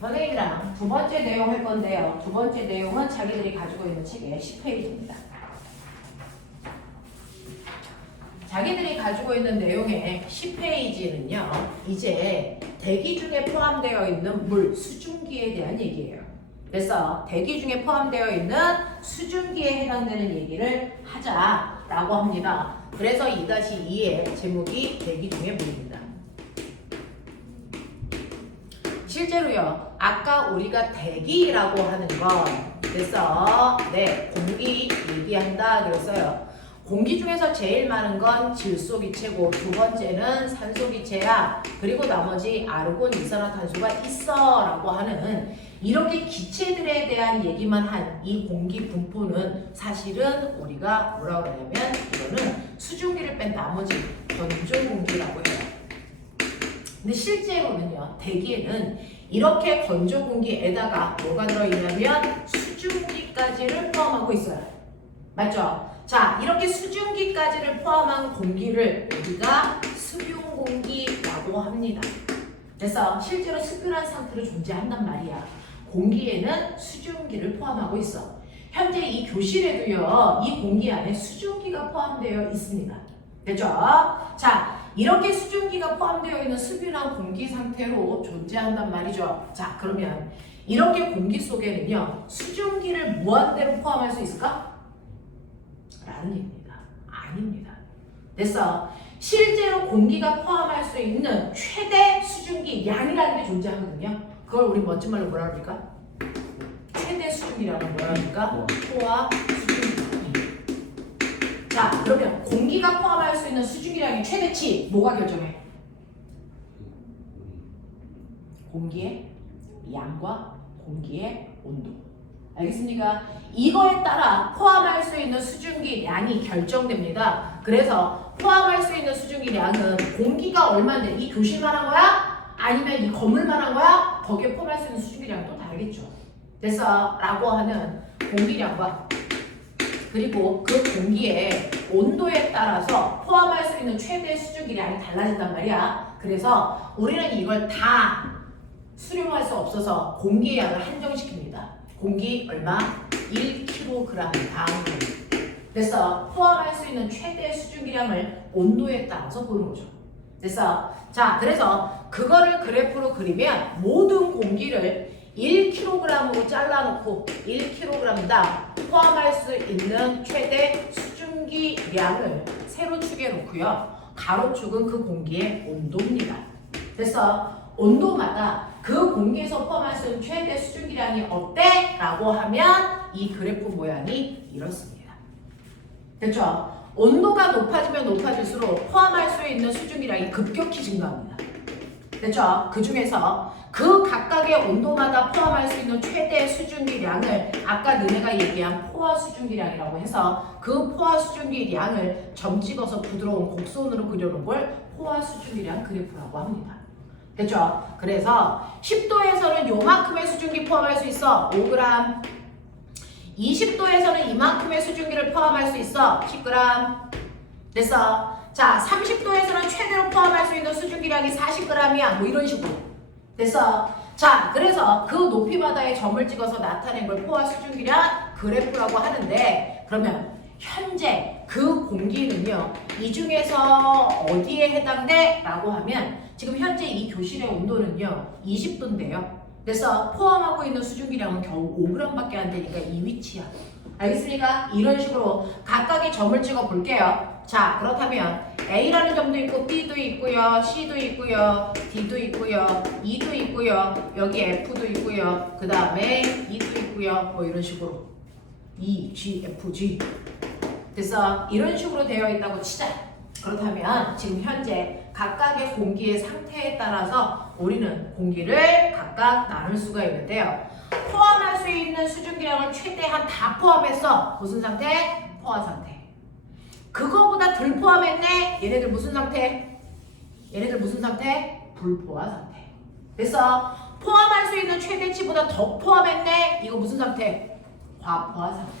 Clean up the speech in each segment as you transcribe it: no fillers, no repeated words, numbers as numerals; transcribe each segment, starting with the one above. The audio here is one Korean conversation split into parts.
선생님이랑 두 번째 내용 할 건데요. 두 번째 내용은 자기들이 가지고 있는 책의 10페이지입니다. 자기들이 가지고 있는 내용의 10페이지는요. 이제 대기 중에 포함되어 있는 물, 수증기에 대한 얘기예요. 그래서 대기 중에 포함되어 있는 수증기에 해당되는 얘기를 하자라고 합니다. 그래서 2-2의 제목이 대기 중의 물입니다. 실제로요, 아까 우리가 대기라고 하는 건 그래서 공기 얘기한다 그랬어요. 공기 중에서 제일 많은 건 질소기체고 두 번째는 산소기체야. 그리고 나머지 아르곤, 이산화탄소가 있어 라고 하는 이렇게 기체들에 대한 얘기만 한 이 공기 분포는 사실은 우리가 뭐라고 하냐면 이거는 수증기를 뺀 나머지 건조공기라고 해요. 근데 실제로는요, 대기에는 이렇게 건조공기에다가 뭐가 들어있냐면 수증기까지를 포함하고 있어요. 맞죠? 자, 이렇게 수증기까지를 포함한 공기를 우리가 습용공기라고 합니다. 그래서 실제로 습균한 상태로 존재한단 말이야. 공기에는 수증기를 포함하고 있어. 현재 이 교실에도요, 이 공기 안에 수증기가 포함되어 있습니다. 됐죠? 자, 이렇게 수증기가 포함되어 있는 습균한 공기 상태로 존재한단 말이죠. 자, 그러면 이렇게 공기 속에는요, 수증기를 무한대로 포함할 수 있을까? 라는 얘기입니다. 아닙니다. 됐어. 실제로 공기가 포함할 수 있는 최대 수증기 양이라는 게 존재하거든요. 그걸 우리 멋진 말로 뭐라 그럴까? 최대 수증기라는 뭐라 그럴까? 포화 수증기. 자, 그러면 공기가 포함할 수 있는 수증기량의 최대치 뭐가 결정해? 공기의 양과 공기의 온도. 알겠습니까? 이거에 따라 포함할 수 있는 수증기 양이 결정됩니다. 그래서 포함할 수 있는 수증기 양은 공기가 얼마인데 이 교실만 한 거야? 아니면 이 건물만 한 거야? 거기에 포함할 수 있는 수증기 양은 또 다르겠죠. 그래서 라고 하는 공기량과 그리고 그 공기의 온도에 따라서 포함할 수 있는 최대 수증기량이 달라진단 말이야. 그래서 우리는 이걸 다 수렴할 수 없어서 공기의 양을 한정시킵니다. 공기 얼마? 1kg 다음. 그래서 포함할 수 있는 최대 수증기량을 온도에 따라서 보는 거죠. 그래서 그거를 그래프로 그리면 모든 공기를 1kg으로 잘라놓고 1kg당 포함할 수 있는 최대 수증기량을 세로축에 놓고요. 가로축은 그 공기의 온도입니다. 그래서 온도마다 그 공기에서 포함할 수 있는 최대 수증기량이 어때? 라고 하면 이 그래프 모양이 이렇습니다. 됐죠? 온도가 높아지면 높아질수록 포함할 수 있는 수증기량이 급격히 증가합니다. 됐죠? 그 중에서 그 각각의 온도마다 포함할 수 있는 최대 수증기량을 아까 너네가 얘기한 포화 수증기량이라고 해서 그 포화 수증기량을 점 찍어서 부드러운 곡선으로 그려놓은 걸 포화 수증기량 그래프라고 합니다. 됐죠? 그래서 10도에서는 요만큼의 수증기 포함할 수 있어. 5g. 20도에서는 이만큼의 수증기를 포함할 수 있어. 10g. 됐어? 자, 30도에서는 최대로 포함할 수 있는 수증기량이 40g이야. 뭐 이런 식으로. 됐어? 자, 그래서 그 높이마다의 점을 찍어서 나타낸 걸 포화 수증기량 그래프라고 하는데, 그러면 현재 그 공기는요, 이 중에서 어디에 해당돼? 라고 하면 지금 현재 이 교실의 온도는요 20도인데요. 그래서 포함하고 있는 수증기량은 겨우 5g밖에 안 되니까 이 위치야. 알겠습니까? 이런 식으로 각각의 점을 찍어 볼게요. 자, 그렇다면 A라는 점도 있고 B도 있고요, C도 있고요, D도 있고요, E도 있고요, 여기 F도 있고요, 그 다음에 E도 있고요, 뭐 이런 식으로 E, G, F, G. 그래서 이런 식으로 되어 있다고 치자. 그렇다면 지금 현재 각각의 공기의 상태에 따라서 우리는 공기를 각각 나눌 수가 있는데요. 포함할 수 있는 수증기량을 최대한 다 포함했어. 무슨 상태? 포화 상태. 그거보다 덜 포함했네? 얘네들 무슨 상태? 얘네들 무슨 상태? 불포화 상태. 그래서 포함할 수 있는 최대치보다 더 포함했네? 이거 무슨 상태? 과포화 상태.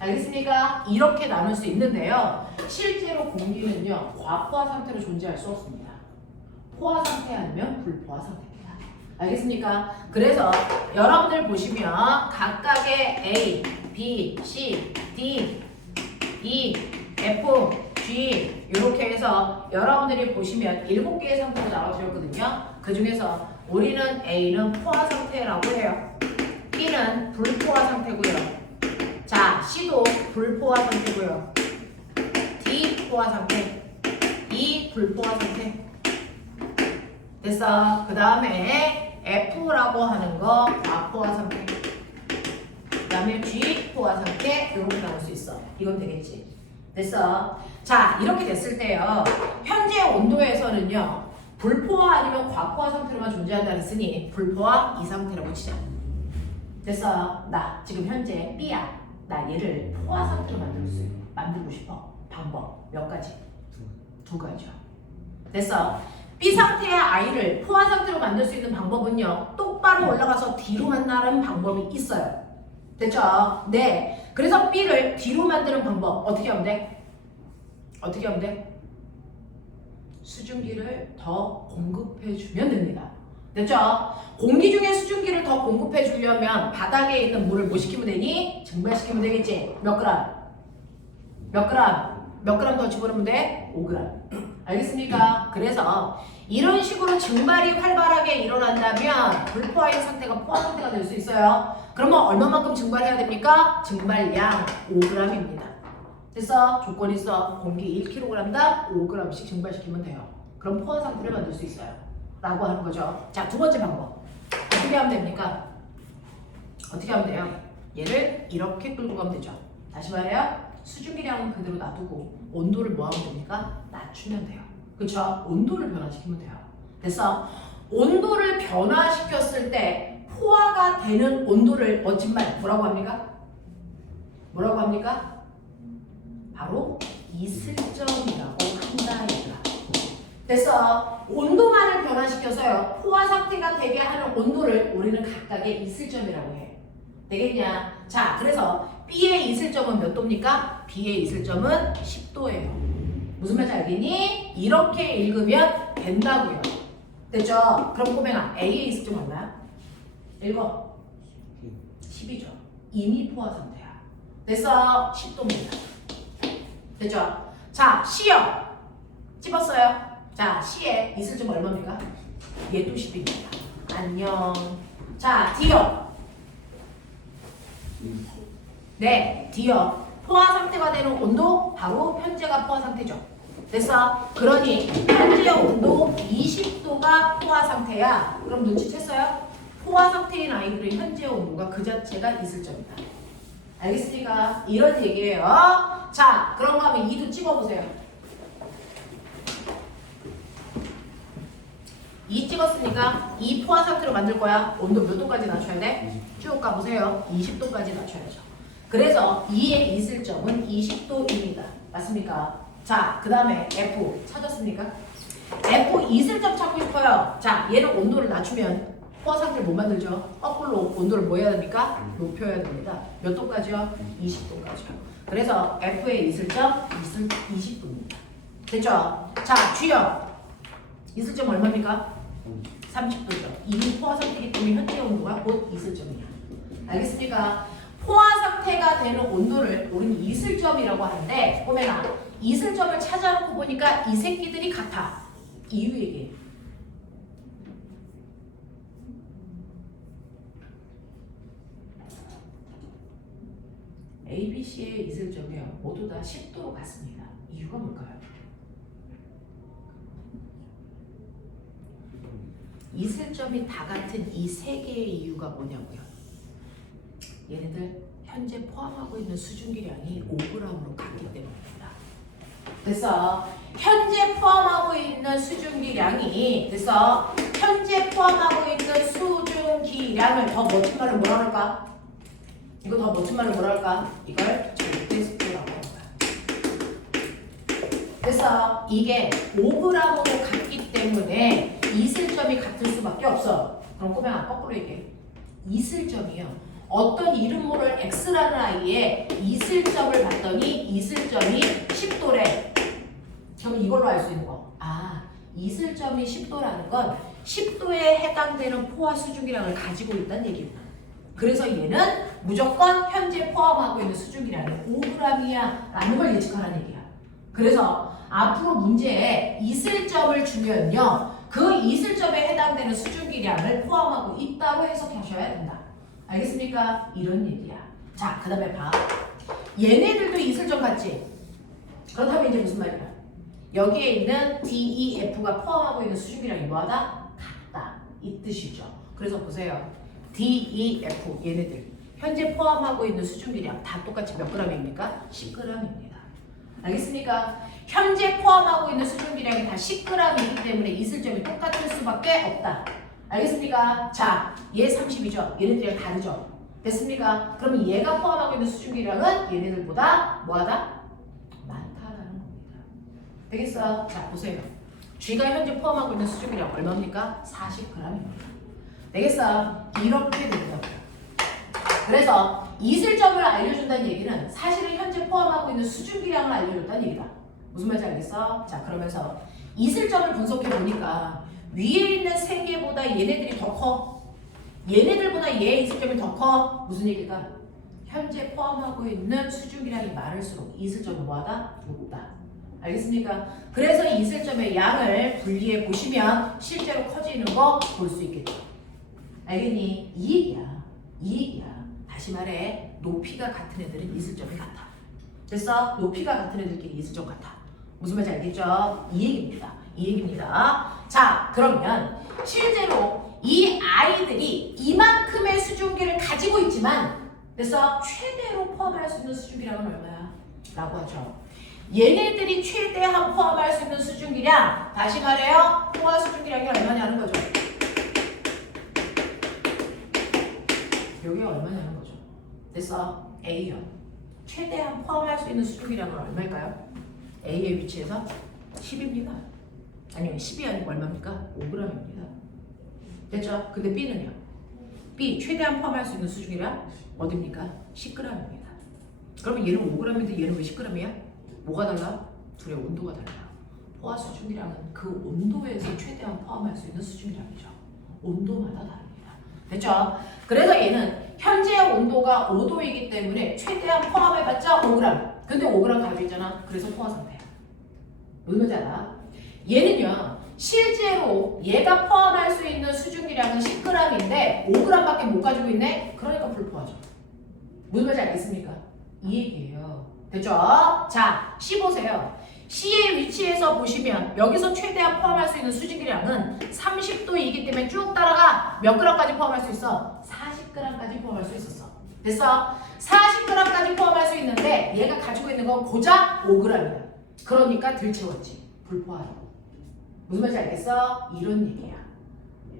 알겠습니까? 이렇게 나눌 수 있는데요. 실제로 공기는요, 과포화 상태로 존재할 수 없습니다. 포화 상태 아니면 불포화 상태입니다. 알겠습니까? 그래서 여러분들 보시면 각각의 A, B, C, D, E, F, G 이렇게 해서 여러분들이 보시면 7개의 상태로 나눠드렸거든요. 그 중에서 우리는 A는 포화 상태라고 해요. B는 불포화 상태고요. 자, C도 불포화 상태고요. D 포화 상태, E 불포화 상태. 됐어. 그 다음에 F라고 하는 거 과포화 상태. 그 다음에 G 포화 상태 이렇게 나올 수 있어. 이건 되겠지. 됐어. 자, 이렇게 됐을 때요. 현재 온도에서는요. 불포화 아니면 과포화 상태로만 존재한다 했으니 불포화 이 상태라고 치자. 됐어. 나 지금 현재 B야. 나 얘를 포화 상태로 만들고 싶어. 방법 몇 가지? 두 가지요. 됐어. B 상태의 I를 포화 상태로 만들 수 있는 방법은요. 똑바로 올라가서 뒤로만 나르는 방법이 있어요. 됐죠? 네. 그래서 B를 뒤로 만드는 방법 어떻게 하면 돼? 어떻게 하면 돼? 수증기를 더 공급해주면 됩니다. 됐죠? 공기 중에 수증기를 더 공급해주려면 바닥에 있는 물을 뭐 시키면 되니? 증발시키면 되겠지? 몇 그램? 몇 그램? 몇 그램 더 집어넣으면 돼? 5g. 알겠습니까? 그래서 이런 식으로 증발이 활발하게 일어난다면 불포화의 상태가 포화 상태가 될 수 있어요. 그러면 얼마만큼 증발해야 됩니까? 증발량 5g입니다. 됐어? 조건 있어. 공기 1kg당 5g씩 증발시키면 돼요. 그럼 포화 상태를 만들 수 있어요. 라고 하는 거죠. 자, 두 번째 방법. 어떻게 하면 됩니까? 어떻게 하면 돼요? 얘를 이렇게 끌고 가면 되죠. 다시 말해요. 수증기량은 그대로 놔두고 온도를 뭐 하면 됩니까? 낮추면 돼요. 그쵸? 온도를 변화시키면 돼요. 됐어? 온도를 변화시켰을 때 포화가 되는 온도를 멋진 말 뭐라고 합니까? 뭐라고 합니까? 바로 이슬점이라고 한다 얘들아. 됐어? 온도만을 변화시켜서요. 포화 상태가 되게 하는 온도를 우리는 각각의 이슬점이라고 해. 되겠냐? 자, 그래서 B의 이슬점은 몇 도입니까? B의 이슬점은 10도예요. 무슨 말인지 알겠니? 이렇게 읽으면 된다고요. 됐죠? 그럼 꼬맹아, A의 이슬점 얼마야? 읽어. 10이죠. 이미 포화 상태야. 됐어? 10도입니다. 됐죠? 자, C요. 찝었어요. 자, C의 이슬점 얼마입니까? 얘도 10입니다. 안녕. 자, D요. 네, D요. 포화 상태가 되는 온도 바로 현재가 포화 상태죠. 됐어? 그러니 현재 온도 20도가 포화 상태야. 그럼 눈치챘어요? 포화 상태인 아이들의 현재 온도가 그 자체가 이슬점이다. 알겠습니까? 이런 얘기예요. 자, 그런가 하면 2도 찍어보세요. 2 찍었으니까 이 포화 상태로 만들 거야. 온도 몇 도까지 낮춰야 돼? 쭉 가보세요. 20도까지 낮춰야죠. 그래서 2의 이슬점은 20도입니다. 맞습니까? 자, 그 다음에 F 찾았습니까? F 이슬점 찾고 싶어요. 자, 얘는 온도를 낮추면 포화 상태를 못 만들죠. 거꾸로 온도를 뭐 해야 됩니까? 높여야 됩니다. 몇 도까지요? 20도까지요. 그래서 F의 이슬점 20도입니다. 됐죠? 자, G요. 이슬점 얼마입니까? 30도죠. 이미 포화 상태이기 때문에 현재 온도가 곧 이슬점이야. 알겠습니까? 포화 상태가 되는 온도를 우리는 이슬점이라고 하는데 꼬매나 이슬점을 찾아놓고 보니까 이 새끼들이 같아. 이유 얘기해. A, B, C의 이슬점이요. 모두 다 10도로 같습니다. 이유가 뭘까요? 이슬점이 다 같은 이 세 개의 이유가 뭐냐고요. 얘네들 현재 포함하고 있는 수증기량이 5g으로 같기 때문입니다. 됐어? 현재 포함하고 있는 수증기량이 됐어? 현재 포함하고 있는 수증기량을 더 멋진 말로 뭐라 할까? 이거 더 멋진 말로 뭐라 할까? 이걸 절대수라고 하는 거야. 됐어? 이게 5g으로 같기 때문에 이슬점이 같을 수밖에 없어. 그럼 꼬맹아 거꾸로 얘기해. 이슬점이요. 어떤 이름 모를 X라는 아이의 이슬점을 봤더니 이슬점이 10도래. 그럼 이걸로 알 수 있는 거. 아, 이슬점이 10도라는 건 10도에 해당되는 포화 수증기량을 가지고 있다는 얘기입니다. 그래서 얘는 무조건 현재 포함하고 있는 수증기량이 5g이야 라는 걸 예측하라는 얘기야. 그래서 앞으로 문제에 이슬점을 주면요, 그 이슬점에 해당되는 수증기량을 포함하고 있다고 해석하셔야 된다. 알겠습니까? 이런 얘기야. 자, 그 다음에 봐. 얘네들도 이슬점 같지? 그렇다면 이제 무슨 말이야? 여기에 있는 DEF가 포함하고 있는 수증기량이 뭐하다? 같다. 이 뜻이죠. 그래서 보세요. DEF 얘네들 현재 포함하고 있는 수증기량 다 똑같이 몇 g입니까? 10g입니다. 알겠습니까? 현재 포함하고 있는 수증기량이 다 10g이기 때문에 이슬점이 똑같을 수밖에 없다. 알겠습니까? 자, 얘 30이죠. 얘네들이랑 다르죠. 됐습니까? 그러면 얘가 포함하고 있는 수증기량은 얘네들보다 뭐하다? 많다라는 겁니다. 되겠어? 자, 보세요. G가 현재 포함하고 있는 수증기량 얼마입니까? 40g입니다. 되겠어? 이렇게 된다고. 그래서 이슬점을 알려준다는 얘기는 사실은 현재 포함하고 있는 수증기량을 알려줬다는 얘기다. 무슨 말인지 알겠어? 자, 그러면서 이슬점을 분석해 보니까 위에 있는 세 개보다 얘네들이 더 커. 얘네들보다 얘 이슬점이 더 커. 무슨 얘기일까? 현재 포함하고 있는 수증기량이 많을수록 이슬점은 뭐하다? 높다. 알겠습니까? 그래서 이슬점의 양을 분리해 보시면 실제로 커지는 거 볼 수 있겠죠. 알겠니? 이 얘기야. 이 얘기야. 다시 말해, 높이가 같은 애들은 이슬점이 같아. 됐어? 높이가 같은 애들끼리 이슬점 같아. 무슨 말인지 알겠죠? 이 얘기입니다. 이 얘기입니다. 자, 그러면 실제로 이 아이들이 이만큼의 수증기를 가지고 있지만, 됐어? 최대로 포함할 수 있는 수증기량은 얼마야? 라고 하죠. 얘네들이 최대한 포함할 수 있는 수증기량, 다시 말해요, 포화 수증기량이 얼마냐는 거죠. 여기 얼마냐는 거죠. 됐어? A요. 최대한 포함할 수 있는 수증기량은 얼마일까요? A의 위치에서 10입니다. 아니요, 10이 아니고 얼마입니까? 5g입니다. 됐죠? 근데 B는요? B, 최대한 포함할 수 있는 수증기량 어딥니까? 10g입니다. 그러면 얘는 5g인데 얘는 왜 10g이야? 뭐가 달라? 둘의 온도가 달라. 포화 수증기량은 그 온도에서 최대한 포함할 수 있는 수증기량이죠. 온도마다 다릅니다. 됐죠? 그래서 얘는 현재 온도가 5도이기 때문에 최대한 포함해봤자 5g. 근데 5g 가지고 있잖아. 그래서 포화 상태야. 무슨 말인지 알아? 얘는요, 실제로 얘가 포함할 수 있는 수증기량은 10g인데 5g밖에 못 가지고 있네? 그러니까 불포화죠. 무슨 말인지 알겠습니까? 이 얘기예요. 됐죠? 자, C 보세요. C의 위치에서 보시면 여기서 최대한 포함할 수 있는 수증기량은 30도이기 때문에 쭉 따라가 몇 g까지 포함할 수 있어? 40g까지 포함할 수 있었어. 됐어? 40g까지 포함할 수 있는데 얘가 가지고 있는 건 고작 5g이야. 그러니까 들 채웠지. 불포화라고. 무슨 말인지 알겠어? 이런 얘기야.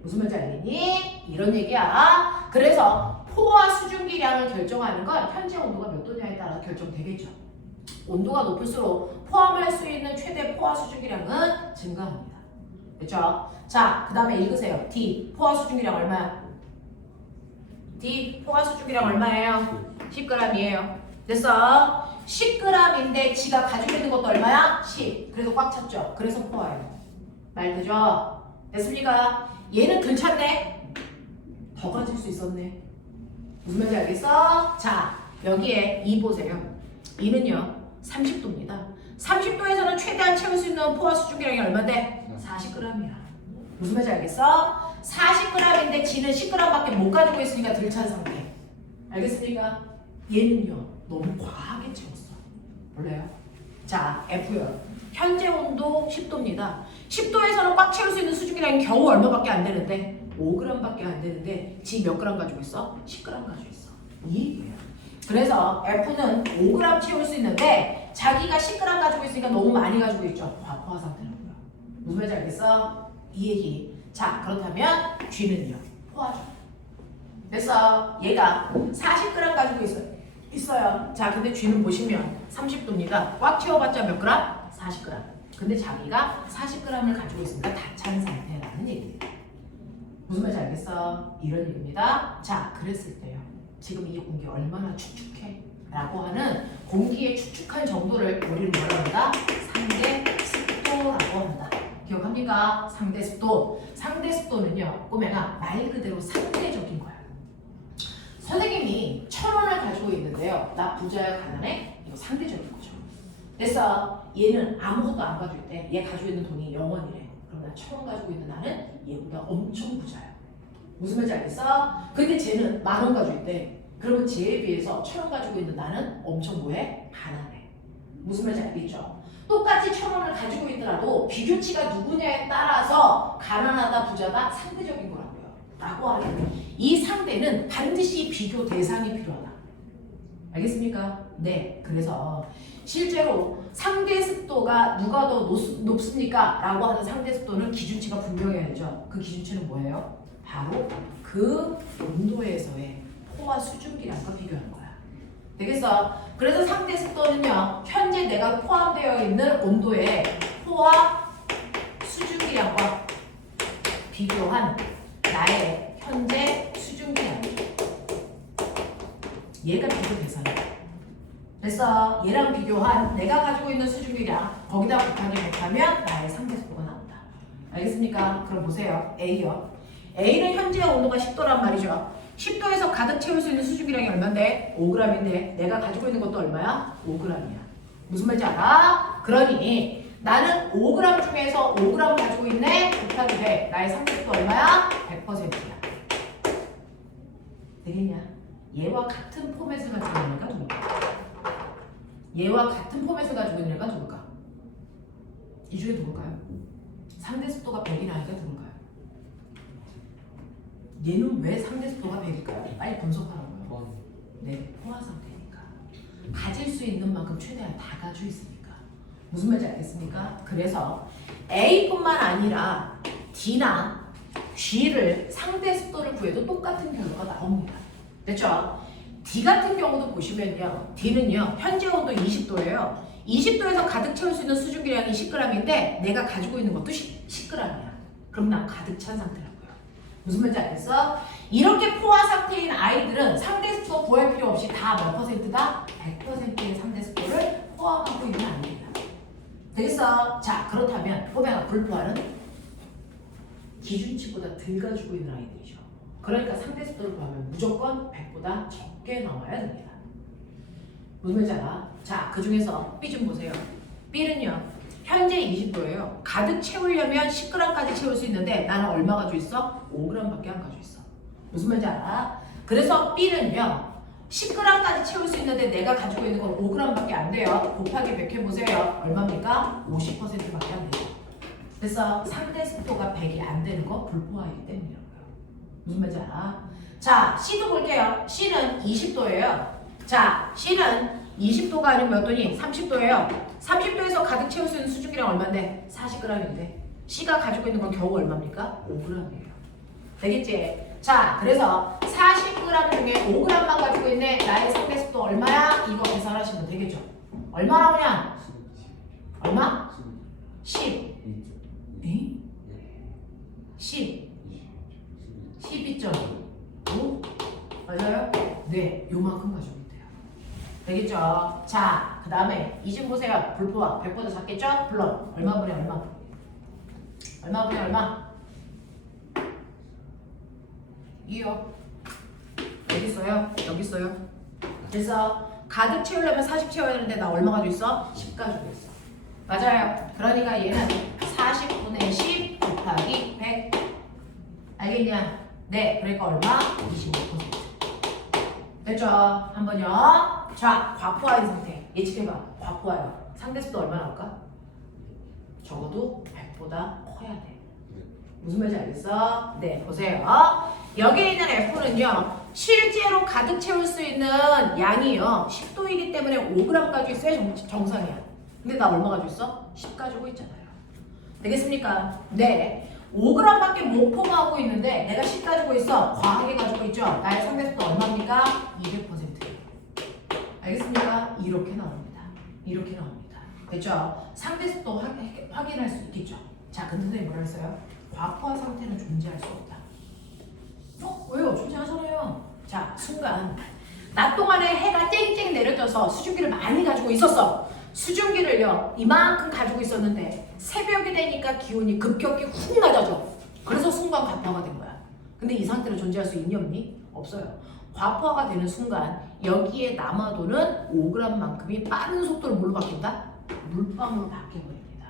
무슨 말인지 알겠니? 이런 얘기야. 그래서 포화 수증기량을 결정하는 건 현재 온도가 몇 도냐에 따라 결정되겠죠. 온도가 높을수록 포함할 수 있는 최대 포화 수증기량은 증가합니다. 됐죠? 자, 그 다음에 읽으세요. D, 포화 수증기량 얼마야? D, 포화 수증기량 얼마예요? 10g이에요. 됐어? 10g인데 지가 가지고 있는 것도 얼마야? 10. 그래서 꽉 찼죠? 그래서 포화예요. 말 되죠? 됐습니까? 얘는 괜찮네? 더 가질 수 있었네. 무슨 말인지 알겠어? 자, 여기에 2 보세요. 2는요 30도입니다. 30도에서는 최대한 채울 수 있는 포화 수증기량이 얼마인데? 40g이야. 무슨 말인지 알겠어? 40g인데 지는 10g밖에 못 가지고 있으니까 들 찬 상태. 알겠습니까? 얘는요 너무 과하게 채웠어. 몰라요? 자, F요. 현재 온도 10도입니다. 10도에서는 꽉 채울 수 있는 수증기량이 겨우 얼마밖에 안 되는데 5g밖에 안 되는데 지 몇 g 가지고 있어? 10g 가지고 있어. 이 얘기예요. 그래서 F는 5g 채울 수 있는데 자기가 10g 가지고 있으니까 너무 많이 가지고 있죠. 과포화 상태라고요. 무슨 말인지 알겠어? 이 얘기. 자, 그렇다면 G는요? 포화죠. 됐어. 얘가 40g 가지고 있어요. 자, 근데 G는 보시면 30도입니다. 꽉 채워봤자 몇 g? 40g. 근데 자기가 40g을 가지고 있으니까 다 찬 상태라는 얘기예요. 무슨 말인지 알겠어? 이런 얘기입니다. 자, 그랬을 때요. 지금 이 공기 얼마나 축축해? 라고 하는 공기의 축축한 정도를 우리는 뭐라 한다? 상대 습도라고 한다. 기억 기억합니까? 상대습도. 상대습도는요, 꼬맹아 말 그대로 상대적인 거야. 선생님이 1,000원을 가지고 있는데요. 나 부자야 가난해? 이거 상대적인 거죠. 그래서 얘는 아무것도 안 가지고 있대. 얘 가지고 있는 돈이 0원이래. 그럼 나 1,000원 가지고 있는 나는 얘보다 엄청 부자야. 무슨 말인지 알겠어? 근데 쟤는 10,000원 가지고 있대. 그러면 쟤에 비해서 1,000원 가지고 있는 나는 엄청 뭐해? 가난해. 무슨 말인지 알겠죠? 똑같이 1,000원을 가지고 있더라도 비교치가 누구냐에 따라서 가난하다 부자다 상대적인 거라고요. 라고 하면 이 상대는 반드시 비교 대상이 필요하다. 알겠습니까? 네. 그래서 실제로 상대 습도가 누가 더 높습니까? 라고 하는 상대 습도는 기준치가 분명해야 되죠. 그 기준치는 뭐예요? 바로 그 온도에서의 포화 수증기량과 비교하는 거야. 되겠어? 그래서 상대 습도는요, 현재 내가 포함되어 있는 온도의 포화 수증기량과 비교한 나의 현재 수증기량이죠. 얘가 비교 대상이야. 그래서 얘랑 비교한 내가 가지고 있는 수증기량 거기다 곱하기 못하면 나의 상대 습도가 나온다. 알겠습니까? 그럼 보세요. A요. A는 현재 온도가 10도란 말이죠. 10도에서 가득 채울 수 있는 수증기량이 얼마인데? 5g인데 내가 가지고 있는 것도 얼마야? 5g이야. 무슨 말인지 알아? 그러니 나는 5g 중에서 5g 가지고 있네? 곱하기 100. 나의 상대습도 얼마야? 100%야. 되겠냐? 얘와 같은 포맷을 가지고 있는 애가 누굴까? 얘와 같은 포맷을 가지고 있는 애가 누굴까? 이 중에 누굴까요? 상대습도가 100인 아이가 누굴까요? 얘는 왜 상대습도가 100일까요? 빨리 분석하라고요. 네, 포화 상태니까. 가질 수 있는 만큼 최대한 다 가지고 있으니까. 무슨 말인지 알겠습니까? 그래서 A뿐만 아니라 D나 G를 상대습도를 구해도 똑같은 결과가 나옵니다. 됐죠? D 같은 경우도 보시면요. D는요. 현재 온도 20도예요. 20도에서 가득 채울 수 있는 수증기량이 10g인데 내가 가지고 있는 것도 10g이야. 그럼 난 가득 찬 상태라고요. 무슨 말인지 알겠어? 이렇게 포화 상태인 아이들은 상대습도 구할 필요 없이 다 몇 %다? 100%의 상대습도를 포함하고 있는 아이입니다. 되겠어? 자, 그렇다면 포메가 불포화는 기준치보다 덜 가지고 있는 아이들이죠. 그러니까 상대습도를 구하면 무조건 100보다 적게 나와야 됩니다. 무슨 말인지 알아? 자, 그 중에서 B 좀 보세요. B는요. 현재 20도예요. 가득 채우려면 10g까지 채울 수 있는데 나는 얼마 가지고 있어? 5g밖에 안 가지고 있어. 무슨 말인지 알아? 그래서 B는요. 10g까지 채울 수 있는데 내가 가지고 있는 건 5g밖에 안 돼요. 곱하기 100 해보세요. 얼마입니까? 50%밖에 안 돼요. 그래서 상대 습도가 100이 안 되는 거 불포화이기 때문이라고요. 무슨 말인지 알아? 자, C도 볼게요. C는 20도예요. 자, C는 20도가 아니면 몇 도니? 30도예요. 30도에서 가득 채울 수 있는 수증기량 얼마인데? 40g인데 C가 가지고 있는 건 겨우 얼마입니까? 5g이에요. 되겠지? 자, 그래서 40g 중에 5g만 가지고 있네. 나의 상대습도 얼마야? 이거 계산하시면 되겠죠? 얼마 나오냐? 얼마? 10. 에? 10. 12.5? 맞아요? 네, 요만큼 가지고 있대요. 되겠죠? 자, 그 다음에 이 집 보세요. 불포화 100보다 작겠죠? 물론 얼마 분의 얼마? 얼마 분의 얼마? 2요. 여기 있어요? 여기 있어요. 그래서 가득 채우려면 40 채워야 되는데 나 얼마 가지고 있어? 10 가지고 있어. 맞아요. 그러니까 얘는 40분의 10 곱하기 100. 알겠냐? 네, 그러니까 얼마? 25%. 됐죠? 한번요. 자, 과포화인 상태. 예측해봐. 과포화요. 상대습도 얼마 나올까? 적어도 100보다 커야 돼. 무슨 말인지 알겠어? 네, 보세요. 여기에 있는 F는요. 실제로 가득 채울 수 있는 양이요. 10도이기 때문에 5g 가지고 있어야 정상이야. 근데 나 얼마 가지고 있어? 10 가지고 있잖아요. 되겠습니까? 네. 5g밖에 못 포함하고 있는데 내가 10 가지고 있어. 과하게 가지고 있죠. 나의 상대습도 얼마입니까? 200%예요. 알겠습니까? 이렇게 나옵니다. 이렇게 나옵니다. 됐죠? 상대습도 확인할 수 있겠죠. 자, 근데 선생님 뭐라 했어요? 과포화 상태는 존재할 수 없다. 왜요? 존재하잖아요. 자, 순간 낮 동안에 해가 쨍쨍 내려져서 수증기를 많이 가지고 있었어. 수증기를요 이만큼 가지고 있었는데 새벽이 되니까 기온이 급격히 훅 낮아져. 그래서 순간 과포화가 된 거야. 근데 이 상태로 존재할 수 있니 없니? 없어요. 과포화가 되는 순간 여기에 남아도는 5g만큼이 빠른 속도로 뭘로 바뀐다? 물방울로 바뀌어버립니다.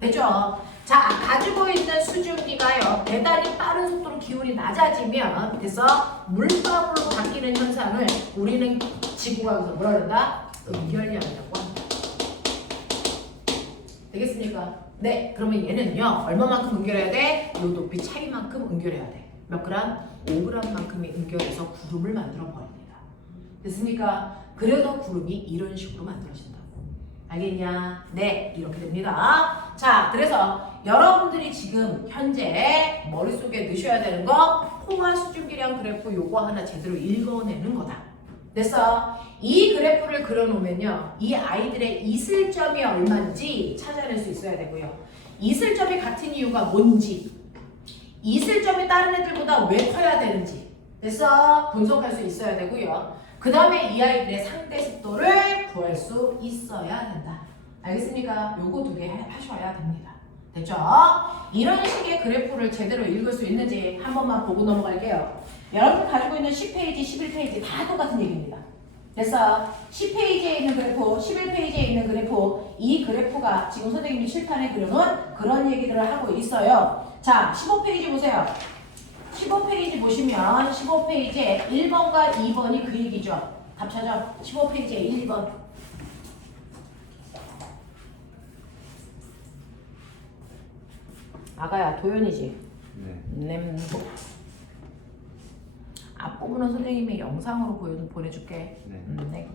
됐죠? 자, 가지고 있는 수증기가요 대단히 빠른 속도로 기온이 낮아지면 그래서 물방울로 바뀌는 현상을 우리는 지구과학에서 뭐라 그런다? 은결량이라고 합니다. 되겠습니까? 네, 그러면 얘는요 얼마만큼 응결해야 돼? 요 높이 차이만큼 응결해야 돼. 몇 그램? 5g만큼이 응결해서 구름을 만들어 버립니다. 됐습니까? 그래도 구름이 이런 식으로 만들어진다고. 알겠냐? 네, 이렇게 됩니다. 자, 그래서 여러분들이 지금 현재 머릿속에 넣으셔야 되는 거 포화 수증기량 그래프 요거 하나 제대로 읽어내는 거다. 됐어? 이 그래프를 그려놓으면요 이 아이들의 이슬점이 얼마인지 찾아낼 수 있어야 되고요. 이슬점이 같은 이유가 뭔지, 이슬점이 다른 애들보다 왜 커야 되는지 됐어? 분석할 수 있어야 되고요. 그 다음에 이 아이들의 상대 습도를 구할 수 있어야 된다. 알겠습니까? 요거 두 개 하셔야 됩니다. 됐죠? 이런 식의 그래프를 제대로 읽을 수 있는지 한 번만 보고 넘어갈게요. 여러분 가지고 있는 10페이지, 11페이지 다 똑같은 얘기입니다. 됐어? 10페이지에 있는 그래프, 11페이지에 있는 그래프, 이 그래프가 지금 선생님이 칠판에 그려놓은 그런 얘기들을 하고 있어요. 자, 15페이지 보세요. 15페이지 보시면 15페이지에 1번과 2번이 그 얘기죠. 답 찾아. 15페이지에 1번. 아가야, 도연이지? 네. 앞부분은 선생님이 영상으로 보내줄게. 네. 네.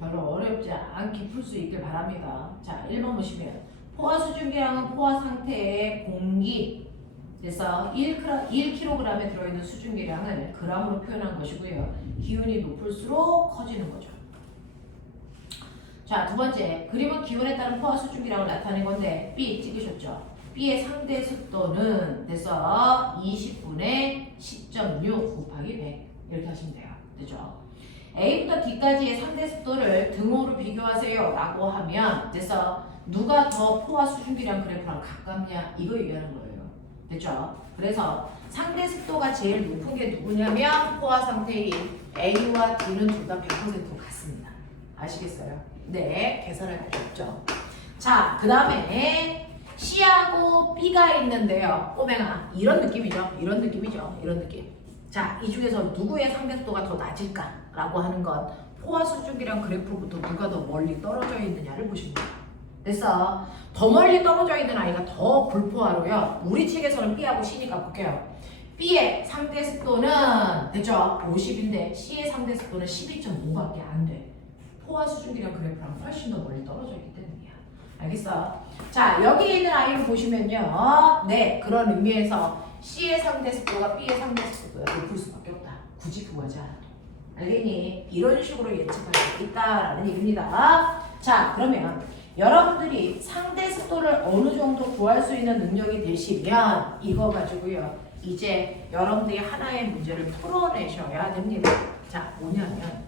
별로 어렵지 않게 풀 수 있길 바랍니다. 자, 1번 보시면 포화 수증기량은 포화 상태의 공기 그래서 1kg에 들어있는 수증기량을 g으로 표현한 것이고요. 기온이 높을수록 커지는 거죠. 자, 두 번째 그림은 기온에 따른 포화 수증기량을 나타낸 건데 B 찍으셨죠? B의 상대 습도는 그래서 20분의 10.6 곱하기 100 이렇게 하시면 돼요. 되죠? A부터 D까지의 상대 습도를 등호로 비교하세요 라고 하면 그래서 누가 더 포화 수증기량 그래프랑 가깝냐 이거 얘기하는 거예요. 됐죠? 그래서 상대 습도가 제일 높은 게 누구냐면 포화 상태인 A와 D는 둘 다 100% 같습니다. 아시겠어요? 네, 계산할 필요 없죠. 자, 그 다음에 C하고 B가 있는데요. 꼬맹아, 이런 느낌이죠. 이런 느낌이죠. 이런 느낌. 자, 이 중에서 누구의 상대 습도가 더 낮을까라고 하는 건 포화 수증기량 그래프부터 누가 더 멀리 떨어져 있느냐를 보시면 돼요. 됐어? 더 멀리 떨어져 있는 아이가 더 불포화로요. 우리 책에서는 B하고 C니까 볼게요. B의 상대 습도는 됐죠? 50인데 C의 상대 습도는 12.5밖에 안 돼. 포화 수증기량 그래프랑 훨씬 더 멀리 떨어져 있기 때문이야. 알겠어? 자, 여기 있는 아이를 보시면요. 네, 그런 의미에서 C의 상대 습도가 B의 상대 습도보다 높을 수밖에 없다. 굳이 구하지 않아도. 알겠니? 이런 식으로 예측할 수 있다라는 얘기입니다. 자, 그러면 여러분들이 상대 습도를 어느 정도 구할 수 있는 능력이 되시면 이거 가지고요. 이제 여러분들이 하나의 문제를 풀어내셔야 됩니다. 자, 뭐냐면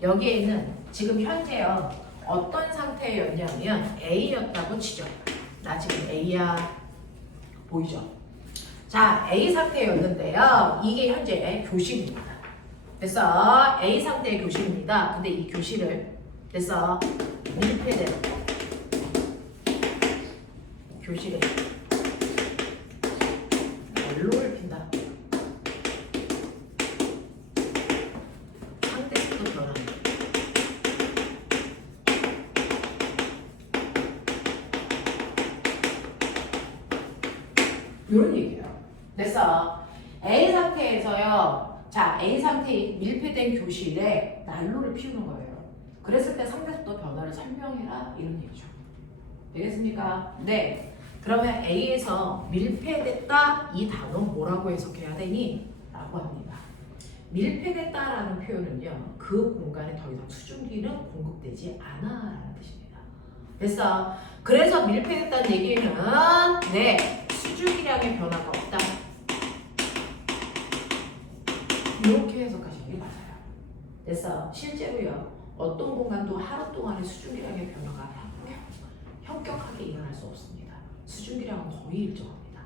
여기에 있는 지금 현재요. 어떤 상태였냐면 A였다고 치죠. 나 지금 A야. 보이죠? 자, A 상태였는데요. 이게 현재 교실입니다. 그래서 A 상태의 교실입니다. 근데 이 교실을 그래서 밀폐된 교실에 난로를 핀다. 상대식도 변합니다. 이런 얘기예요. 그래서 A 상태에서요. 자, A 상태의 밀폐된 교실에 난로를 피우는 거예요. 그랬을 때 상대속도 변화를 설명해라 이런 얘기죠. 되겠습니까? 네. 그러면 A에서 밀폐됐다 이 단어 뭐라고 해석해야 되니? 라고 합니다. 밀폐됐다라는 표현은요. 그 공간에 더 이상 수증기는 공급되지 않아라는 뜻입니다. 그래서 밀폐됐다는 얘기는 네. 수증기량의 변화가 없다. 이렇게 해석하시는 게 맞아요. 그래서 실제로요. 어떤 공간도 하루 동안의 수증기량의 변화가 현격하게 일어날 수 없습니다. 수증기량은 거의 일정합니다.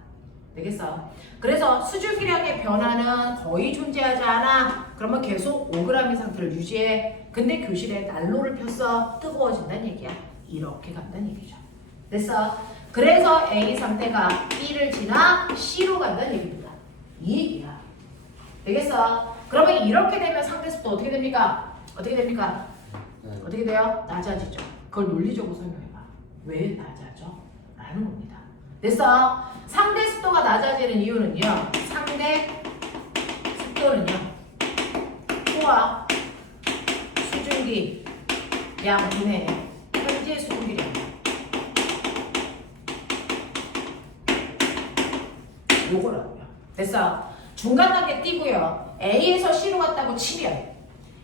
되겠어? 그래서 수증기량의 변화는 거의 존재하지 않아. 그러면 계속 5g의 상태를 유지해. 근데 교실에 난로를 폈어. 뜨거워진다는 얘기야. 이렇게 간다는 얘기죠. 됐어? 그래서 A 상태가 B를 지나 C로 간다는 얘기입니다. 이 얘기야. 되겠어? 그러면 이렇게 되면 상대속도 어떻게 됩니까? 어떻게 됩니까? 어떻게 돼요? 낮아지죠. 그걸 논리적으로 설명해봐. 왜 낮아져? 라는 겁니다. 됐어? 상대 습도가 낮아지는 이유는요. 상대 습도는요. 포화 수증기 양분의 현재 수증기량. 요거라고요. 됐어? 중간 단계 띄고요. A에서 C로 갔다고 치면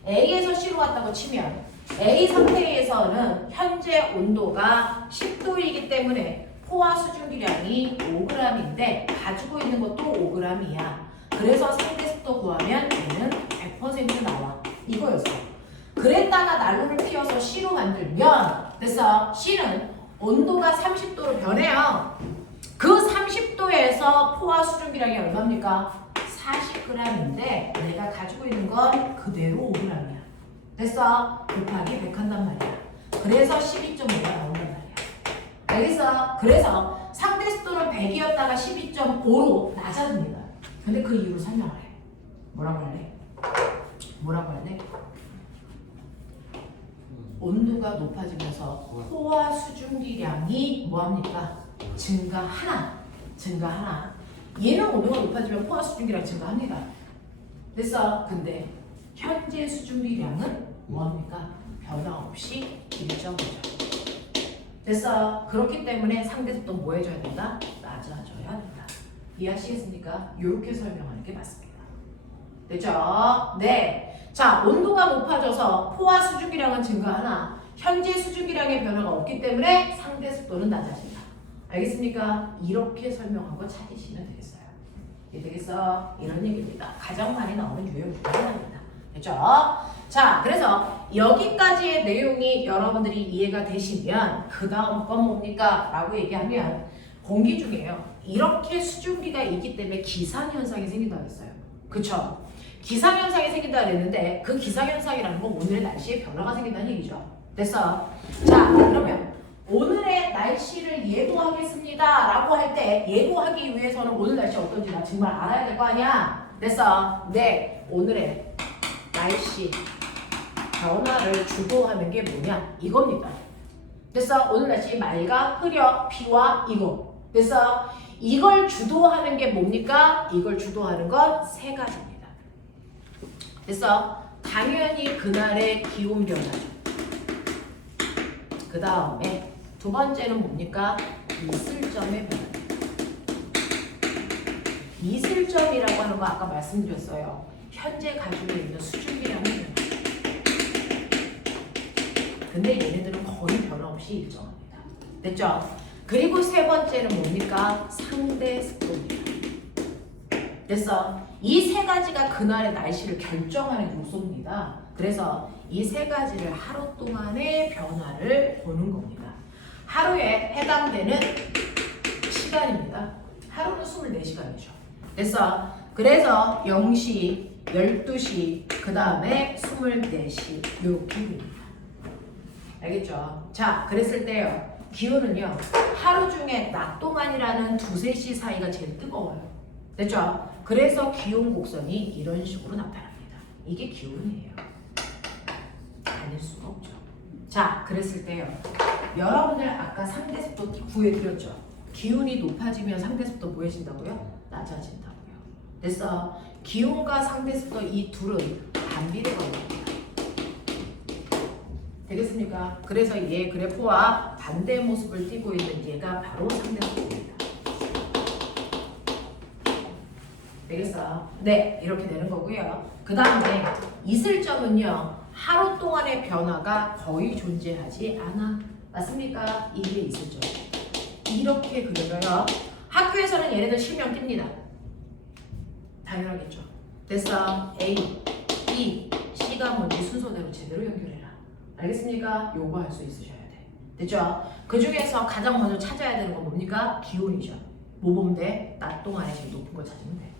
A에서 C로 갔다고 치면 A 상태에서는 현재 온도가 10도이기 때문에 포화 수증기량이 5g인데 가지고 있는 것도 5g이야. 그래서 상대 습도 구하면 얘는 100% 나와. 이거였어. 그랬다가 난로를 피워서 C로 만들면 됐어. C는 온도가 30도로 변해요. 그 30도에서 포화 수증기량이 얼마입니까? 40g인데 내가 가지고 있는 건 그대로 5g이야. 됐어? 곱하기 100 한단 말이야. 그래서 12.5가 나온단 말이야. 알겠어? 그래서 상대 습도는 100이었다가 12.5로 낮아집니다. 근데 그 이유를 설명을 해. 뭐라고 할래? 뭐라고 할래? 온도가 높아지면서 포화 수증기량이 뭐합니까? 증가하나. 얘는 온도가 높아지면 포화 수증기량이 증가합니다. 됐어? 근데 현재 수증기량은 뭐합니까? 변화 없이 일정하죠. 됐어? 그렇기 때문에 상대속도 뭐 해줘야 된다? 낮아져야 된다. 이해하시겠습니까? 이렇게 설명하는 게 맞습니다. 됐죠? 네. 자, 온도가 높아져서 포화 수증기량은 증가하나 현재 수증기량의 변화가 없기 때문에 상대속도는 낮아진다. 알겠습니까? 이렇게 설명한 거 찾으시면 되겠어요. 되겠어? 이런 얘기입니다. 가장 많이 나오는 유형 중에 하나입니다. 됐죠? 자, 그래서 여기까지의 내용이 여러분들이 이해가 되시면 그 다음 건 뭡니까? 라고 얘기하면 공기 중에요. 이렇게 수증기가 있기 때문에 기상현상이 생긴다고 했어요. 그쵸? 기상현상이 생긴다고 했는데 그 기상현상이라는 건 오늘의 날씨에 변화가 생긴다는 얘기죠. 됐어? 자, 그러면 오늘의 날씨를 예보하겠습니다 라고 할 때 예보하기 위해서는 오늘 날씨 어떤지 나 정말 알아야 될 거 아니야? 됐어? 네, 오늘의 날씨 변화를 주도하는 게 뭐냐? 이겁니다. 됐어? 오늘 날씨 맑아, 흐려, 비와 이거. 됐어? 이걸 주도하는 게 뭡니까? 이걸 주도하는 건 세 가지입니다. 됐어? 당연히 그날의 기온 변화죠. 그 다음에 두 번째는 뭡니까? 이슬점의 변화. 이슬점이라고 하는 거 아까 말씀드렸어요. 현재 가지고 있는 수증기량의 변화. 근데 얘네들은 거의 변화 없이 일정합니다. 됐죠? 그리고 세 번째는 뭡니까? 상대 습도입니다. 됐어? 이 세 가지가 그날의 날씨를 결정하는 요소입니다. 그래서 이 세 가지를 하루 동안의 변화를 보는 겁니다. 하루에 해당되는 시간입니다. 하루는 24시간이죠. 됐어? 그래서 0시, 12시, 그 다음에 24시 이렇게 됩니다. 알겠죠? 자, 그랬을 때요. 기온은요. 하루 중에 낮 동안이라는 2, 3시 사이가 제일 뜨거워요. 됐죠? 그래서 기온 곡선이 이런 식으로 나타납니다. 이게 기온이에요. 아닐 수가 없죠. 자, 그랬을 때요. 여러분들 아까 상대습도 구해드렸죠? 기온이 높아지면 상대습도 뭐해진다고요? 낮아진다고요. 됐어? 기온과 상대습도 이 둘은 반비례거든요. 되겠습니까? 그래서 얘 그래프와 반대 모습을 띠고 있는 얘가 바로 상대습도입니다. 되겠어? 네, 이렇게 되는 거고요. 그 다음에 있을 점은요. 하루 동안의 변화가 거의 존재하지 않아. 맞습니까? 이게 있을 점. 이렇게 그려요. 학교에서는 얘네들 실명 띱니다. 당연하겠죠. 됐어? A, B, C가 뭔지 순서대로 제대로 연결해라. 알겠습니까? 요거 할 수 있으셔야 돼. 됐죠? 그 중에서 가장 먼저 찾아야 되는 건 뭡니까? 기온이죠. 뭐 보면 돼? 낮 동안에 제일 높은 걸 찾으면 돼.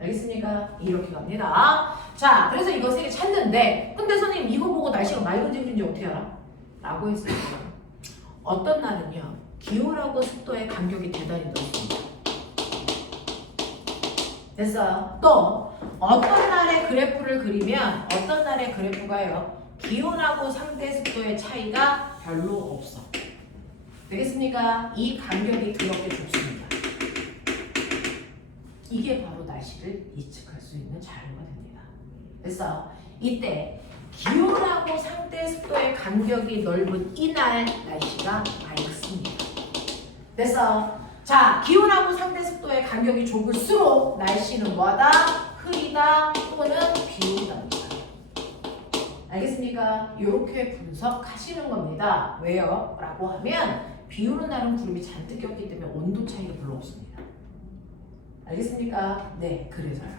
알겠습니까? 이렇게 갑니다. 자, 그래서 이거 세 개 찾는데 근데 선생님 이거 보고 날씨가 맑은지 흐린지 어떻게 알아? 라고 했을 때 어떤 날은요. 기온하고 습도의 간격이 대단히 넓습니다. 됐어요? 또 어떤 날의 그래프를 그리면 어떤 날의 그래프가요. 기온하고 상대 습도의 차이가 별로 없어. 되겠습니까? 이 간격이 그렇게 좁습니다. 이게 바로 날씨를 예측할 수 있는 자료가 됩니다. 그래서 이때 기온하고 상대 습도의 간격이 넓은 이날 날씨가 맑습니다. 그래서 자, 기온하고 상대 습도의 간격이 좁을수록 날씨는 뭐하다? 흐리다 또는 비 온답니다. 알겠습니까? 이렇게 분석하시는 겁니다. 왜요? 라고 하면 비 오는 날은 구름이 잔뜩 꼈기 때문에 온도 차이가 별로 없습니다. 알겠습니까? 네, 그래서요.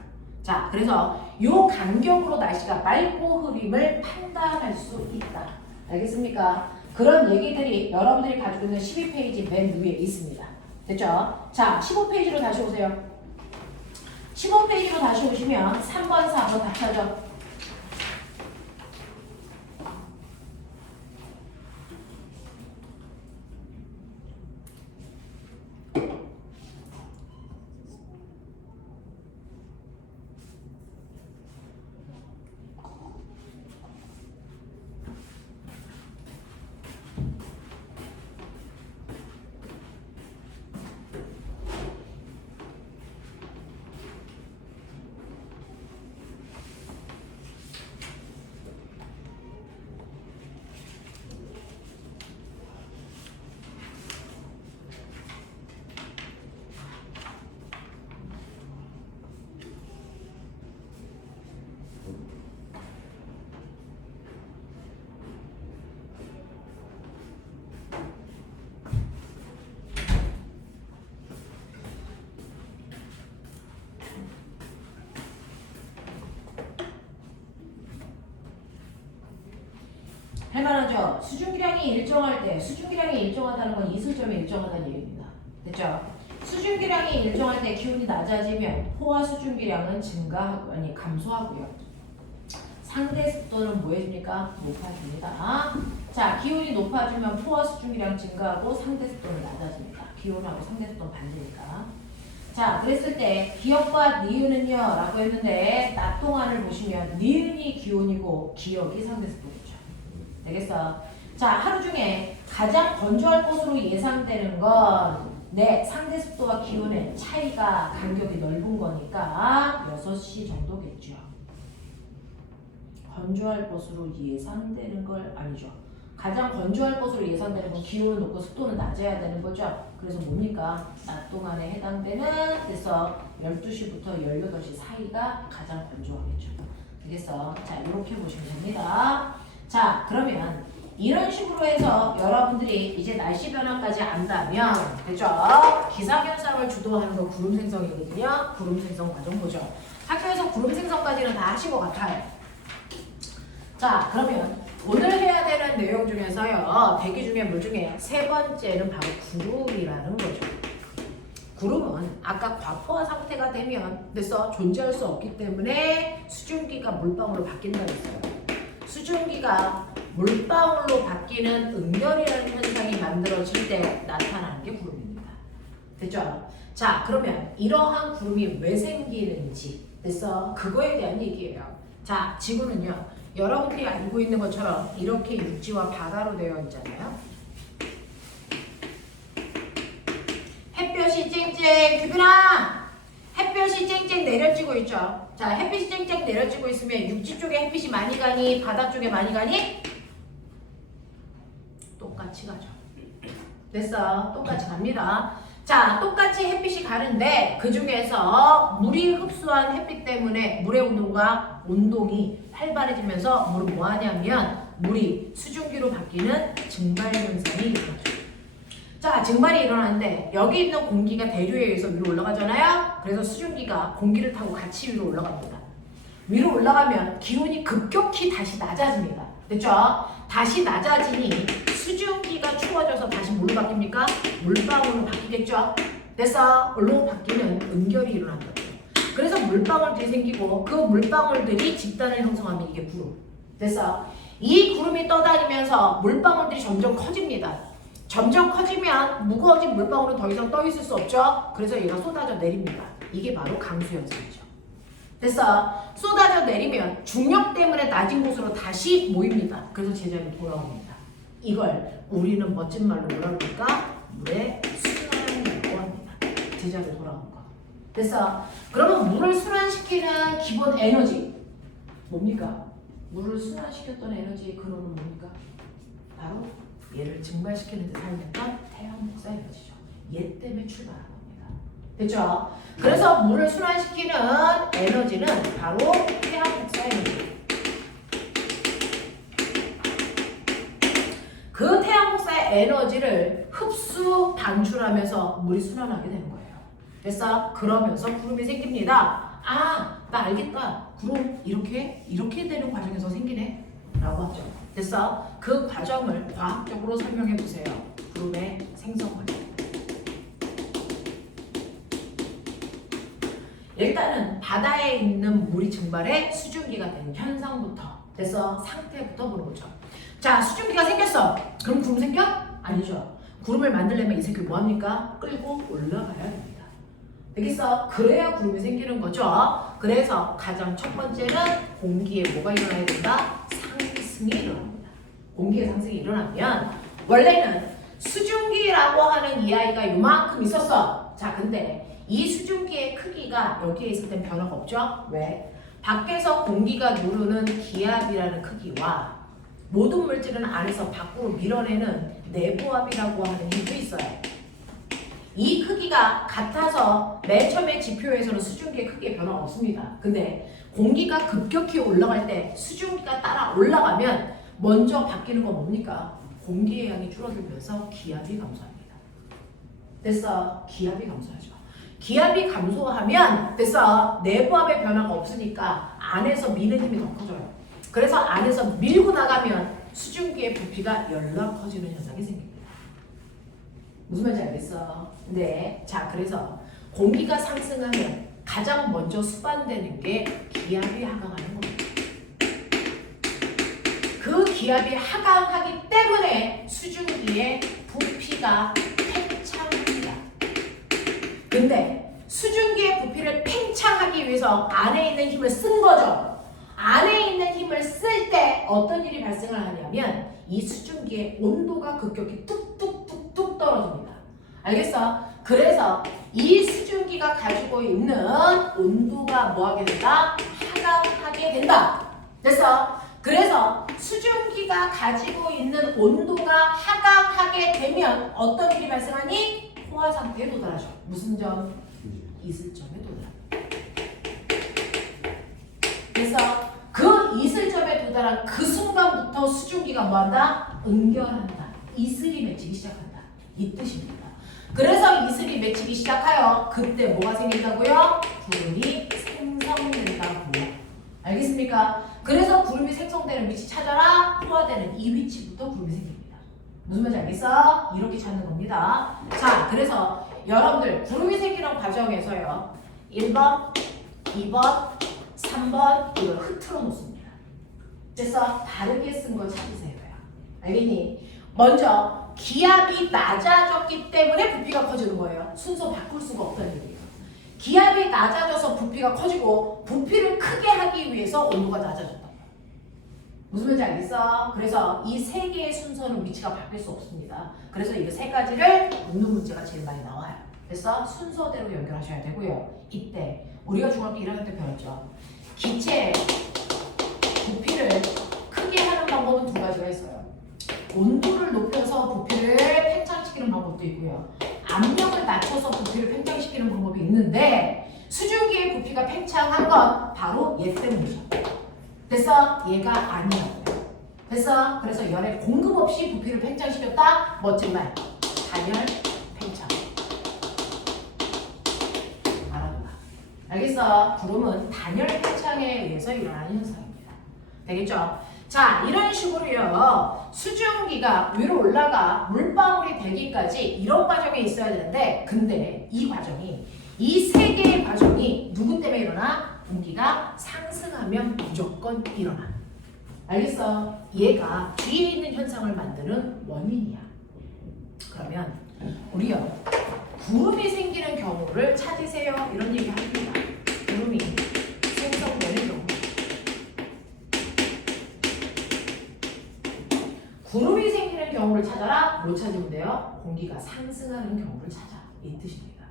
자, 그래서 요 간격으로 날씨가 맑고 흐림을 판단할 수 있다. 알겠습니까? 그런 얘기들이 여러분들이 가지고 있는 12페이지 맨 위에 있습니다. 됐죠? 자, 15페이지로 다시 오세요. 15페이지로 다시 오시면 3번, 4번 다 찾아. 할만하죠? 수증기량이 일정할 때 수증기량이 일정하다는 건 이슬점이 일정하다는 얘기입니다. 됐죠? 수증기량이 일정할 때 기온이 낮아지면 포화 수증기량은 증가하고 감소하고요. 상대 습도는 뭐해집니까? 높아집니다. 자, 기온이 높아지면 포화 수증기량 증가하고 상대 습도는 낮아집니다. 기온하고 상대 습도는 반대니까. 자, 그랬을 때 기억과 니은은요 라고 했는데 낮 동안을 보시면 니은이 기온이고 기억이 상대 습도겠죠. 되겠어? 자, 하루 중에 가장 건조할 것으로 예상되는 건 상대 습도와 기온의 차이가 간격이 넓은 거니까 6시 정도겠죠. 건조할 것으로 예상되는 걸 아니죠. 가장 건조할 것으로 예상되는 건 기온은 높고 습도는 낮아야 되는 거죠. 그래서 뭡니까? 낮 동안에 해당되는 그래서 12시부터 18시 사이가 가장 건조하겠죠. 되겠어? 자, 이렇게 보시면 됩니다. 자, 그러면 이런 식으로 해서 여러분들이 이제 날씨 변화까지 안다면 됐죠? 기상현상을 주도하는 건 구름 생성이거든요. 구름 생성 과정 보죠. 학교에서 구름 생성까지는 다 하신 것 같아요. 자, 그러면 오늘 해야 되는 내용 중에서요. 대기 중에 물 중에 세 번째는 바로 구름이라는 거죠. 구름은 아까 과포화 상태가 되면 그래서 존재할 수 없기 때문에 수증기가 물방울로 바뀐다고 했어요. 수증기가 물방울로 바뀌는 응열이라는 현상이 만들어질 때 나타나는 게 구름입니다. 됐죠? 자, 그러면 이러한 구름이 왜 생기는지 그래서 그거에 대한 얘기예요. 자, 지구는요. 여러분들이 알고 있는 것처럼 이렇게 육지와 바다로 되어 있잖아요. 햇볕이 쨍쨍, 규빈아! 햇볕이 쨍쨍 내려지고 있죠. 자, 햇빛이 쨍쨍 내려지고 있으면 육지 쪽에 햇빛이 많이 가니 바다 쪽에 많이 가니? 똑같이 가죠. 됐어. 똑같이 갑니다. 자, 똑같이 햇빛이 가는데 그 중에서 물이 흡수한 햇빛 때문에 물의 온동이 활발해지면서 물은 뭐 하냐면 물이 수증기로 바뀌는 증발 현상이 일어나죠. 자, 증발이 일어나는데 여기 있는 공기가 대류에 의해서 위로 올라가잖아요. 그래서 수증기가 공기를 타고 같이 위로 올라갑니다. 위로 올라가면 기온이 급격히 다시 낮아집니다. 됐죠? 다시 낮아지니 수증기가 추워져서 다시 뭘로 바뀝니까? 물방울로 바뀌겠죠? 됐어? 물로 바뀌는 응결이 일어난 거죠. 그래서 물방울들이 생기고 그 물방울들이 집단을 형성하면 이게 구름. 됐어? 이 구름이 떠다니면서 물방울들이 점점 커집니다. 점점 커지면 무거워진 물방울은 더 이상 떠 있을 수 없죠? 그래서 얘가 쏟아져 내립니다. 이게 바로 강수 현상이죠. 됐어? 쏟아져 내리면 중력 때문에 낮은 곳으로 다시 모입니다. 그래서 제자리로 돌아옵니다. 이걸 우리는 멋진 말로 뭐라 그럴까? 물의 순환이라고 합니다. 제자리로 돌아오는 거. 됐어? 그러면 물을 순환시키는 기본 에너지 뭡니까? 물을 순환시켰던 에너지의 근원은 뭡니까? 바로 얘를 증발시키는 데 사용했던 태양 복사 에너지죠. 얘 때문에 출발한 겁니다. 됐죠? 그래서 물을 순환시키는 에너지는 바로 태양 복사 에너지. 그 태양 복사의 에너지를 흡수 방출하면서 물이 순환하게 되는 거예요. 됐어? 그러면서 구름이 생깁니다. 아, 나 알겠다. 구름 이렇게 되는 과정에서 생기네. 라고 하죠. 됐어? 그 과정을 과학적으로 설명해 보세요. 구름의 생성 과정. 일단은 바다에 있는 물이 증발해 수증기가 되는 현상부터 됐어? 상태부터 보는 거죠. 자, 수증기가 생겼어. 그럼 구름 생겨? 아니죠. 구름을 만들려면 이 새끼를 뭐합니까? 끌고 올라가야 됩니다. 되겠어? 그래야 구름이 생기는 거죠. 그래서 가장 첫 번째는 공기에 뭐가 일어나야 된다? 상승이 일어납니다. 공기의 상승이 일어나면 원래는 수증기라고 하는 이 아이가 요만큼 있었어. 자, 근데 이 수증기의 크기가 여기에 있을 땐 변화가 없죠? 왜? 밖에서 공기가 누르는 기압이라는 크기와 모든 물질은 안에서 밖으로 밀어내는 내부압이라고 하는 힘도 있어요. 이 크기가 같아서 맨 처음에 지표에서는 수증기의 크기에 변화가 없습니다. 근데 공기가 급격히 올라갈 때 수증기가 따라 올라가면 먼저 바뀌는 건 뭡니까? 공기의 양이 줄어들면서 기압이 감소합니다. 됐어? 기압이 감소하죠. 기압이 감소하면 됐어? 내부압의 변화가 없으니까 안에서 미는 힘이 더 커져요. 그래서 안에서 밀고 나가면 수증기의 부피가 열나 커지는 현상이 생깁니다. 무슨 말인지 알겠어? 네. 자, 그래서 공기가 상승하면 가장 먼저 수반되는 게 기압이 하강하는 겁니다. 그 기압이 하강하기 때문에 수증기의 부피가 팽창합니다. 근데 수증기의 부피를 팽창하기 위해서 안에 있는 힘을 쓴 거죠. 안에 있는 힘을 쓸 때 어떤 일이 발생을 하냐면 이 수증기의 온도가 급격히 뚝뚝뚝뚝 떨어집니다. 알겠어? 그래서 이 수증기가 가지고 있는 온도가 뭐하게 된다? 하강하게 된다. 됐어? 그래서 수증기가 가지고 있는 온도가 하강하게 되면 어떤 일이 발생하니? 포화 상태에 도달하죠. 무슨 점? 이슬점에 도달. 그래서 그 이슬점에 도달한 그 순간부터 수증기가 뭐한다? 응결한다. 이슬이 맺히기 시작한다. 이 뜻입니다. 그래서 이슬이 맺히기 시작하여 그때 뭐가 생긴다고요? 구름이 생성된다고. 알겠습니까? 그래서 구름이 생성되는 위치 찾아라. 포화되는 이 위치부터 구름이 생깁니다. 무슨 말인지 알겠어? 이렇게 찾는 겁니다. 자, 그래서 여러분들 구름이 생기는 과정에서요. 1번, 2번, 3번 이걸 흐트러 놓습니다. 그래서 다르게 쓴 거 찾으세요. 알겠니? 먼저 기압이 낮아졌기 때문에 부피가 커지는 거예요. 순서 바꿀 수가 없다는 얘기예요. 기압이 낮아져서 부피가 커지고 부피를 크게 하기 위해서 온도가 낮아졌다. 무슨 말인지 알겠어? 그래서 이 세 개의 순서는 위치가 바뀔 수 없습니다. 그래서 이 세 가지를 묻는 문제가 제일 많이 나와요. 그래서 순서대로 연결하셔야 되고요. 이때 우리가 중학교 1학년 때 배웠죠. 기체의 부피를 크게 하는 방법은 두 가지가 있어요. 온도를 높여서 부피를 팽창시키는 방법도 있고요. 압력을 낮춰서 부피를 팽창시키는 방법이 있는데 수증기의 부피가 팽창한 건 바로 얘 때문이죠. 됐어? 얘가 아니라고요. 됐어? 그래서 열의 공급 없이 부피를 팽창시켰다? 멋진 말. 단열 팽창. 알아둬라. 알겠어? 구름은 단열 팽창에 의해서 일어나는 현상입니다. 되겠죠? 자, 이런 식으로요. 수증기가 위로 올라가 물방울이 되기까지 이런 과정이 있어야 되는데 근데 이 과정이 이 세 개의 과정이 누구 때문에 일어나? 공기가 상승하면 무조건 일어나. 알겠어? 얘가 뒤에 있는 현상을 만드는 원인이야. 그러면 우리요. 구름이 생기는 경우를 찾으세요. 이런 얘기 합니다. 구름이 생성되는 경우. 구름이 생기는 경우를 찾아라. 뭐 찾으면 돼요? 공기가 상승하는 경우를 찾아. 이 뜻입니다.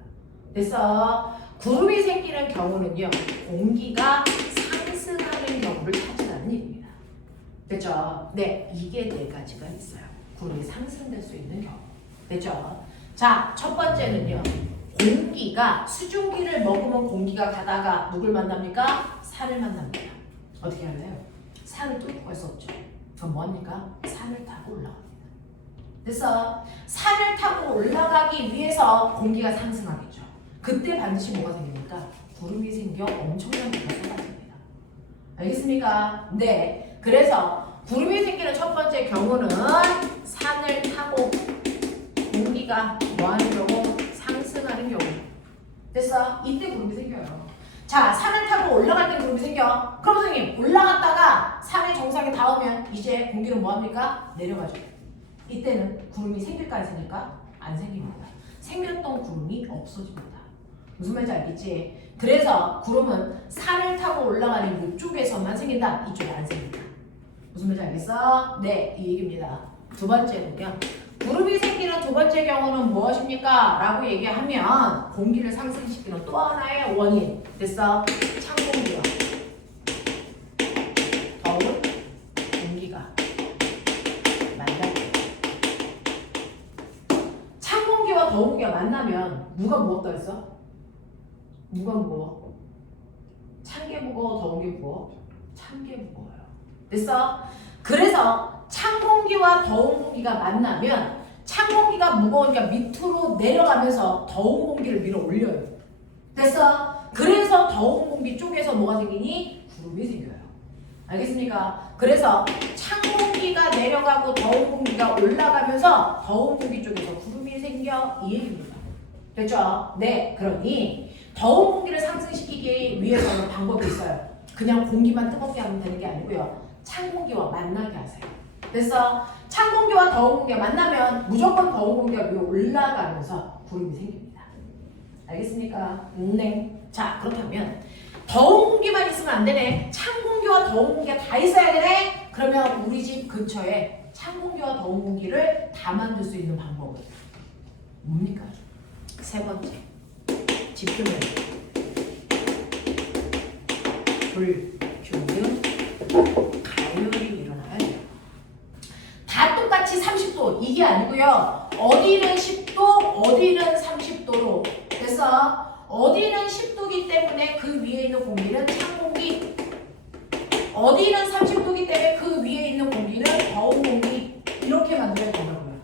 그래서 구름이 생기는 경우는요. 공기가 상승하는 경우를 찾으라는 얘기입니다. 됐죠? 네, 이게 네 가지가 있어요. 구름이 상승될 수 있는 경우. 됐죠? 자, 첫 번째는요. 공기가 수증기를 먹으면 공기가 가다가 누굴 만납니까? 산을 만납니다. 어떻게 할래요? 산을 뚫고 갈 수 없죠. 그럼 뭐합니까? 산을 타고 올라갑니다. 그래서 산을 타고 올라가기 위해서 공기가 상승하겠죠. 그때 반드시 뭐가 생깁니까? 구름이 생겨 엄청난 비가 쏟아집니다. 알겠습니까? 네. 그래서 구름이 생기는 첫 번째 경우는 산을 타고 공기가 뭐하는 경우? 상승하는 경우. 됐어? 이때 구름이 생겨요. 자, 산을 타고 올라갈 때 구름이 생겨. 그럼 선생님, 올라갔다가 산의 정상에 닿으면 이제 공기는 뭐합니까? 내려가죠. 이때는 구름이 생길까 안 생길까? 안 생깁니다. 생겼던 구름이 없어집니다. 무슨 말인지 알겠지? 그래서 구름은 산을 타고 올라가는 이쪽에서만 생긴다. 이쪽에 안 생긴다. 무슨 말인지 알겠어? 네, 이 얘기입니다. 두 번째는요. 구름이 생기는 두 번째 경우는 무엇입니까? 라고 얘기하면 공기를 상승시키는 또 하나의 원인. 됐어? 찬 공기와 더운 공기가 만날 때. 찬 공기와 더운 공기가 만나면 누가 무겁다 했어? 누가 무거워? 찬 게 무거워? 더운 게 무거워? 찬 게 무거워요. 됐어? 그래서 찬 공기와 더운 공기가 만나면 찬 공기가 무거우니까 밑으로 내려가면서 더운 공기를 밀어 올려요. 됐어? 그래서 더운 공기 쪽에서 뭐가 생기니? 구름이 생겨요. 알겠습니까? 그래서 찬 공기가 내려가고 더운 공기가 올라가면서 더운 공기 쪽에서 구름이 생겨 이 얘기입니다. 됐죠? 네, 그러니 더운 공기를 상승시키기 위해서는 방법이 있어요. 그냥 공기만 뜨겁게 하면 되는 게 아니고요. 찬 공기와 만나게 하세요. 그래서 찬 공기와 더운 공기가 만나면 무조건 더운 공기가 위로 올라가면서 구름이 생깁니다. 알겠습니까? 네. 자, 그렇다면 더운 공기만 있으면 안 되네. 찬 공기와 더운 공기가 다 있어야 되네. 그러면 우리 집 근처에 찬 공기와 더운 공기를 다 만들 수 있는 방법은 뭡니까? 세 번째, 집 주변 불, 균등, 가열이 일어나야 돼요. 다 똑같이 30도 이게 아니고요. 어디는 10도, 어디는 30도로. 그래서 어디는 10도기 때문에 그 위에 있는 공기는 찬 공기, 어디는 30도기 때문에 그 위에 있는 공기는 더운 공기. 이렇게 만들어야 된다고요.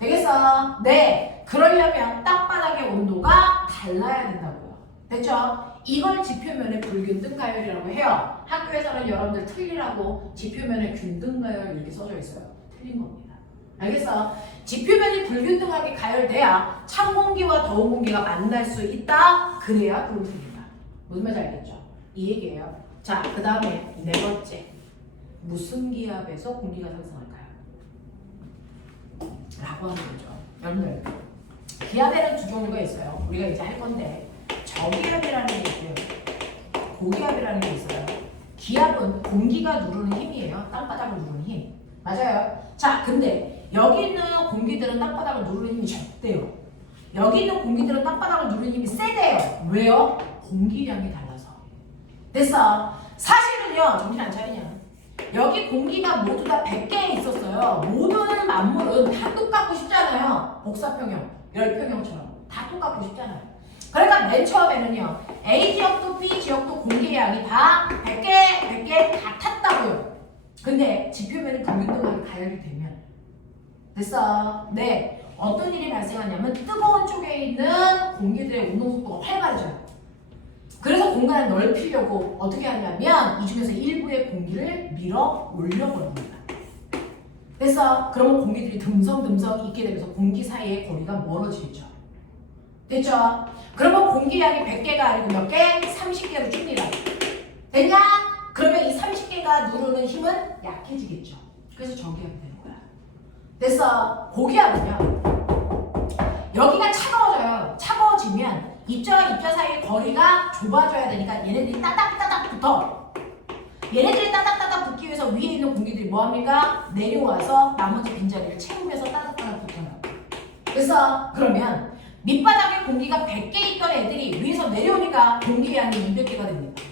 되겠어? 네. 그러려면 땅바닥의 온도가 달라야 된다고요. 됐죠? 이걸 지표면의 불균등 가열이라고 해요. 학교에서는 여러분들 틀리라고 지표면의 균등 가열 이렇게 써져 있어요. 틀린 겁니다. 알겠어? 지표면이 불균등하게 가열돼야 찬 공기와 더운 공기가 만날 수 있다. 그래야 구름이 생긴다. 무슨 말인지 알겠죠? 이 얘기예요. 자, 그 다음에 네 번째. 무슨 기압에서 공기가 상승할까요? 라고 하는 거죠. 여러분들, 기압에는 두 종류가 있어요. 우리가 이제 할 건데 저기압이라는 게 있고요. 고기압이라는 게 있어요. 기압은 공기가 누르는 힘이에요. 땅바닥을 누르는 힘. 맞아요. 자, 근데 여기 있는 공기들은 땅바닥을 누르는 힘이 적대요. 여기 있는 공기들은 땅바닥을 누르는 힘이 세대요. 왜요? 공기량이 달라서. 됐어. 사실은요, 정신 안 차리냐. 여기 공기가 모두 다 100개 있었어요. 모든 만물은 다 똑같고 싶잖아요. 복사평형, 열평형처럼 다 똑같고 싶잖아요. 그러니까 맨 처음에는요, A 지역도 B 지역도 공기량이 다 100개 다 탔다고요. 근데 지표면이 불균등하게 가열이 되면 됐어. 네, 어떤 일이 발생하냐면 뜨거운 쪽에 있는 공기들의 운동속도가 활발해져요. 그래서 공간을 넓히려고 어떻게 하냐면 이 중에서 일부의 공기를 밀어 올려버립니다. 됐어? 그러면 공기들이 듬성듬성 있게 되면서 공기 사이의 거리가 멀어지겠죠. 됐죠? 그러면 공기량이 100개가 아니고 몇 개? 30개로 줍니다. 됐냐? 그러면 이 30개가 누르는 힘은 약해지겠죠. 그래서 저기압이 되는 거야. 됐어? 고기압은요, 여기가 차가워져요. 차가워지면 입자와 입자 사이의 거리가 좁아져야 되니까 얘네들이 따닥따닥 붙어. 얘네들이 따닥따닥 붙기 위해서 위에 있는 공기들이 뭐합니까? 내려와서 나머지 빈자리를 채우면서 따닥따닥 붙어요. 그래서 그러면 밑바닥에 공기가 100개 있던 애들이 위에서 내려오니까 공기량이 200개가 됩니다.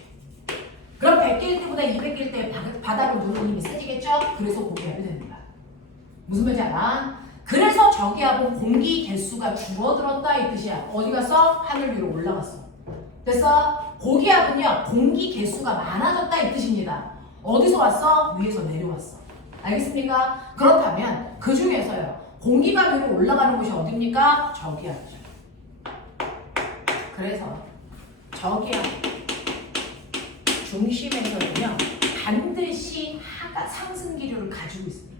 그럼 100개일 때보다 200개일 때 바닥을 누르는 힘이 세지겠죠? 그래서 고기압이 됩니다. 무슨 말인지 알아? 그래서 저기압은 공기 개수가 줄어들었다 이 뜻이야. 어디 갔어? 하늘 위로 올라갔어. 됐어? 고기압은요, 공기 개수가 많아졌다 이 뜻입니다. 어디서 왔어? 위에서 내려왔어. 알겠습니까? 그렇다면 그 중에서요, 공기가 위로 올라가는 곳이 어디입니까? 저기압이죠. 그래서 저기압 중심에서는요, 반드시 하가 상승 기류를 가지고 있습니다.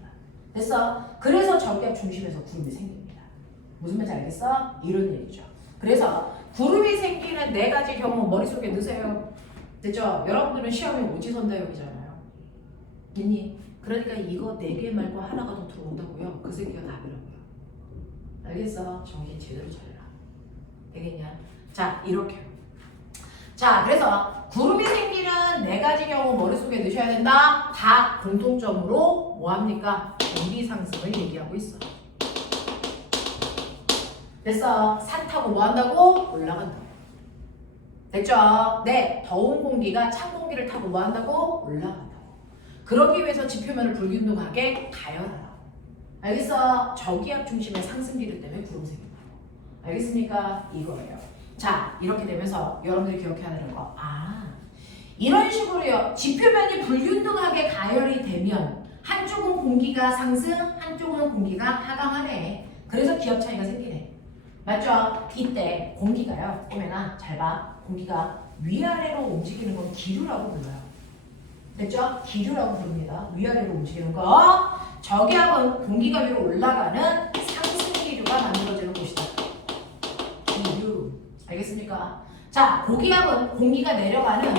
됐어? 그래서 저기압 중심에서 구름이 생깁니다. 무슨 말인지 알겠어? 이런 얘기죠. 그래서 구름이 생기는 네 가지 경우 머릿속에 넣으세요. 됐죠? 여러분들은 시험이 오지선다형이잖아요. 있니? 그러니까 이거 4개 말고 하나가 더 들어온다고요. 그 3개가 답이라고요. 알겠어? 정신 제대로 차려라. 되겠냐? 자, 이렇게. 자, 그래서 구름이 생기는 4가지 경우 머릿속에 넣으셔야 된다. 다 공통점으로 뭐합니까? 공기 상승을 얘기하고 있어. 됐어? 산 타고 뭐한다고? 올라간다고. 됐죠? 네, 더운 공기가 찬 공기를 타고 뭐한다고? 올라간다고. 그러기 위해서 지표면을 불균등하게 가열하라고. 알겠어? 저기압 중심의 상승 기류 때문에 구름 생긴다고. 알겠습니까? 이거예요. 자, 이렇게 되면서 여러분들이 기억해야 되는 거. 이런 식으로요. 지표면이 불균등하게 가열이 되면 한쪽은 공기가 상승, 한쪽은 공기가 하강하네. 그래서 기압 차이가 생기네. 맞죠? 이때 공기가요. 오메나 잘 봐. 공기가 위아래로 움직이는 건 기류라고 불러요. 됐죠? 기류라고 부릅니다. 위아래로 움직이는 거. 저기압은 공기가 위로 올라가는 상승 기류가 만들어지는 곳이다. 기류. 알겠습니까? 자, 고기압은 공기가 내려가는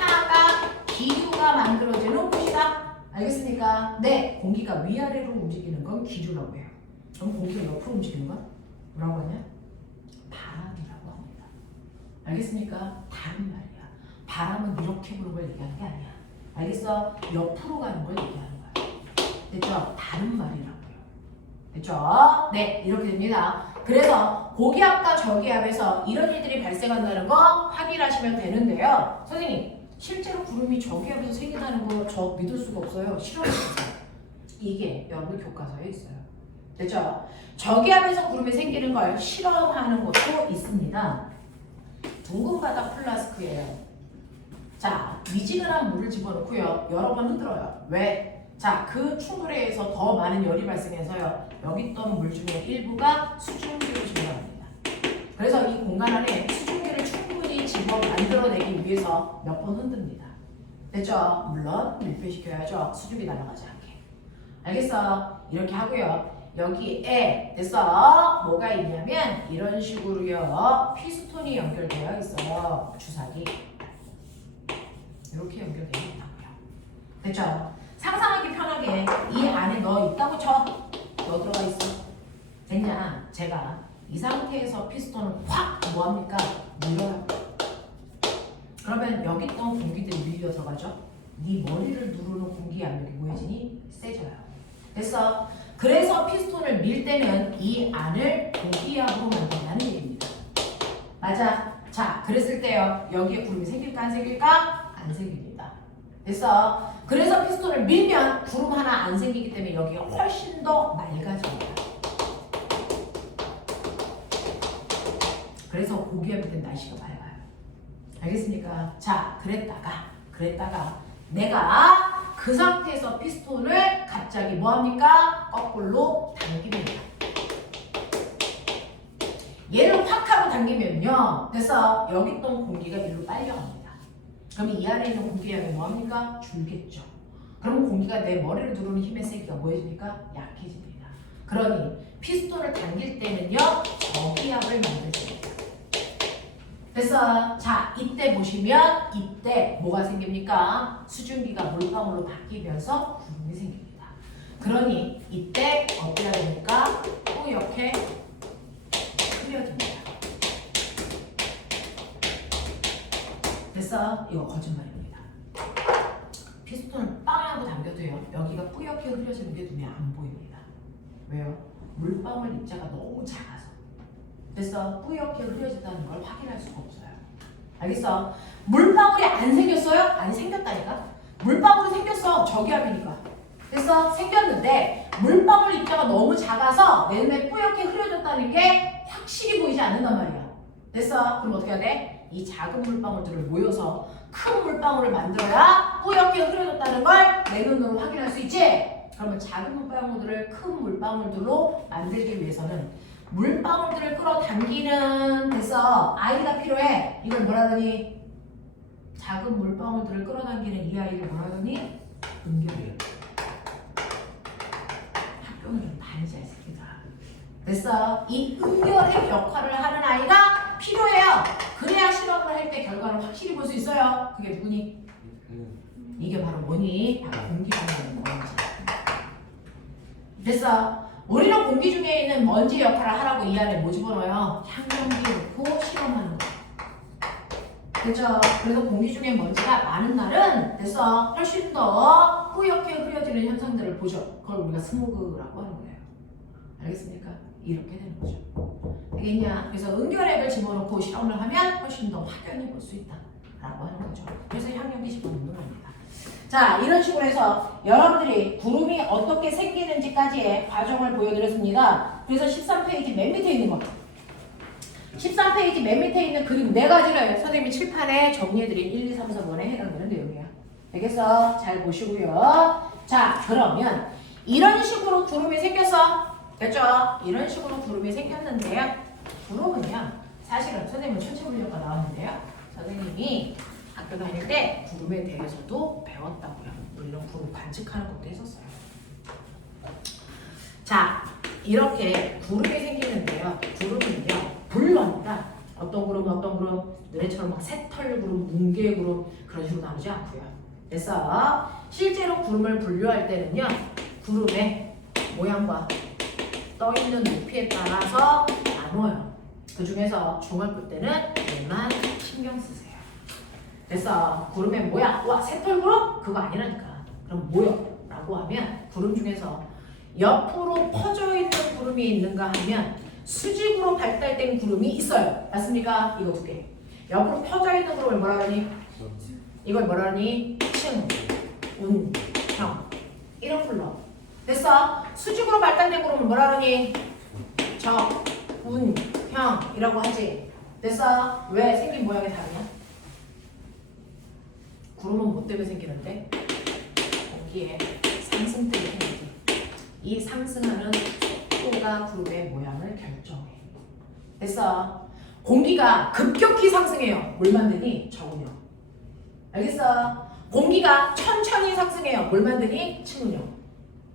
하강 기류가 만들어지는 곳이다. 알겠습니까? 네, 공기가 위아래로 움직이는 건 기류라고 해요. 그럼 공기가 옆으로 움직이는 건 뭐라고 하냐? 바람이라고 합니다. 알겠습니까? 다른 말이야. 바람은 이렇게 부는 걸 얘기하는 게 아니야. 알겠어? 옆으로 가는 걸 얘기하는 거야. 됐죠? 다른 말이라고요. 됐죠? 네, 이렇게 됩니다. 그래서 고기압과 저기압에서 이런 일들이 발생한다는 거 확인하시면 되는데요. 선생님, 실제로 구름이 저기압에서 생긴다는 거 저 믿을 수가 없어요. 실험해보세요. 이게 여러분들 교과서에 있어요. 됐죠? 저기압에서 구름이 생기는 걸 실험하는 것도 있습니다. 둥근 바닥 플라스크예요. 자, 미지근한 물을 집어넣고요. 여러 번 흔들어요. 왜? 자, 그 충돌에 의해서 더 많은 열이 발생해서요. 여기 있던 물 중에 일부가 수증기로 증발합니다. 그래서 이 공간 안에 수증기를 충분히 집어 만들어내기 위해서 몇 번 흔듭니다. 됐죠? 물론 밀폐시켜야죠. 수증기 날아가지 않게. 알겠어? 이렇게 하고요. 여기에 됐어? 뭐가 있냐면 이런 식으로요. 피스톤이 연결되어 있어요. 주사기. 이렇게 연결되어 있다고요. 됐죠? 상상하기 편하게 이 안에 너 있다고 쳐. 너 들어가 있어. 됐냐? 제가 이 상태에서 피스톤을 확 뭐합니까? 밀어요. 그러면 여기 있던 공기들이 밀려 들어가죠? 네 머리를 누르는 공기 압력이 뭐해지니? 세져요. 됐어? 그래서 피스톤을 밀 때는 이 안을 고기압으로 만든다는 얘기입니다. 맞아? 자, 그랬을 때요. 여기에 구름이 생길까 안 생길까? 안 생깁니다. 됐어? 그래서 피스톤을 밀면 구름 하나 안 생기기 때문에 여기가 훨씬 더 맑아집니다. 그래서 고기압일 땐 날씨가 밝아요. 알겠습니까? 자, 그랬다가 내가 그 상태에서 피스톤을 갑자기 뭐합니까? 거꾸로 당깁니다. 얘를 확 하고 당기면요. 그래서 여기 있던 공기가 일로 빨려갑니다. 그럼 이 안에 있는 공기량이 뭐합니까? 줄겠죠. 그럼 공기가 내 머리를 누르는 힘의 세기가 뭐해집니까? 약해집니다. 그러니 피스톤을 당길 때는요. 저기압을 만들어줍니다. 그래서 자 이때 보시면 이때 뭐가 생깁니까? 수증기가 물방울로 바뀌면서 구름이 생깁니다. 그러니 이때 어때야 됩니까? 뿌옇게 흐려집니다. 그래서 이거 거짓말입니다. 피스톤을 빵 하고 당겨도요. 여기가 뿌옇게 흐려지는 게 눈에 안 보입니다. 왜요? 물방울 입자가 너무 작아서. 그래서 뿌옇게 흐려진다는 걸 확인할 수가 없어요. 알겠어? 물방울이 안 생겼어요? 아니 생겼다니까? 물방울이 생겼어. 저기압이니까. 그래서 생겼는데 물방울 입자가 너무 작아서 내 눈에 뿌옇게 흐려졌다는 게 확실히 보이지 않는단 말이야. 됐어? 그럼 어떻게 해야 돼? 이 작은 물방울들을 모여서 큰 물방울을 만들어야 뿌옇게 흐려졌다는 걸 내 눈으로 확인할 수 있지? 그러면 작은 물방울들을 큰 물방울들로 만들기 위해서는 물방울들을 끌어당기는 데서 아이가 필요해. 이걸 뭐라 하더니? 작은 물방울들을 끌어당기는 이 아이를 뭐라 하더니? 은결이에요. 학교는 좀 다니지 않습니까? 됐어. 이 은결의 역할을 하는 아이가 필요해요. 그래야 실험을 할 때 결과를 확실히 볼 수 있어요. 그게 누구니? 이게 바로 뭐니? 바로 공기 중에 있는 먼지. 됐어. 우리는 공기 중에 있는 먼지 역할을 하라고 이 안에 뭐 집어넣어요? 향경기 넣고 실험하는 거. 그죠? 그래서 공기 중에 먼지가 많은 날은 됐어. 훨씬 더 뿌옇게 흐려지는 현상들을 보죠. 그걸 우리가 스모그라고 하는 거예요. 알겠습니까? 이렇게 되는 거죠. 되겠냐? 그래서 은결액을 집어넣고 실험을 하면 훨씬 더 확연히 볼 수 있다. 라고 하는 거죠. 그래서 향경기 집어넣는 겁니다. 자, 이런 식으로 해서 여러분들이 구름이 어떻게 생기는지까지의 과정을 보여드렸습니다. 그래서 13페이지 맨 밑에 있는 거. 13페이지 맨 밑에 있는 그림 4가지를 선생님이 칠판에 정리해드린 1, 2, 3, 4번에 해당되는 내용이에요. 되겠어? 잘 보시고요. 자, 그러면 이런 식으로 구름이 생겼어. 됐죠? 이런 식으로 구름이 생겼는데요. 구름은요. 사실은 선생님은 천체물리학과 나왔는데요. 선생님이 학교 다닐 때 구름에 대해서도 배웠다고요. 물론 구름 관측하는 것도 했었어요. 자, 이렇게 구름이 생기는데요. 구름은요. 물론입니다. 어떤 구름, 너네처럼 막 새털 구름, 뭉게 구름 그런 식으로 나누지 않고요. 그래서 실제로 구름을 분류할 때는요. 구름의 모양과 떠있는 높이에 따라서 나눠요. 그 중에서 중학교 때는 얘만 신경 쓰세요. 그래서 구름의 모양, 와 새털 구름? 그거 아니라니까. 그럼 뭐요? 라고 하면 구름 중에서 옆으로 퍼져 있는 구름이 있는가 하면 수직으로 발달된 구름이 있어요. 맞습니까? 이거 2개. 옆으로 퍼져 있는 구름을 뭐라 하니? 이걸 뭐라 하니? 층, 운, 형. 이런 불러. 됐어? 수직으로 발달된 구름은 뭐라 하니? 적, 운, 형 이라고 하지. 됐어? 왜 생긴 모양이 다르냐? 구름은 뭐 때문에 생기는데? 공기의 상승 때문에 생기지. 이 상승하는 속도가 구름의 모양을 결정해. 됐어? 공기가 급격히 상승해요. 뭘 만드니? 저온형. 알겠어? 공기가 천천히 상승해요. 뭘 만드니? 층운형.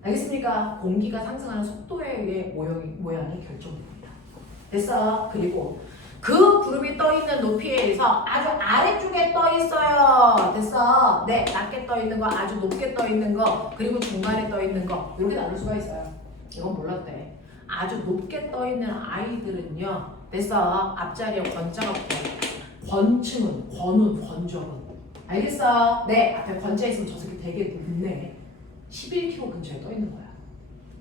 알겠습니까? 공기가 상승하는 속도에 의해 모양이 결정됩니다. 됐어? 그리고 그 구름이 떠 있는 높이에 의해서 아주 아래쪽에 떠 있어요. 됐어? 네, 낮게 떠 있는 거, 아주 높게 떠 있는 거, 그리고 중간에 떠 있는 거 이렇게 나눌 수가 있어요. 이건 몰랐대. 아주 높게 떠 있는 아이들은요. 됐어? 앞자리에 권자가 붙어요. 권층은, 권운, 권적은. 알겠어? 네, 앞에 권자 있으면 저 새끼 되게 높네. 11km 근처에 떠 있는 거야.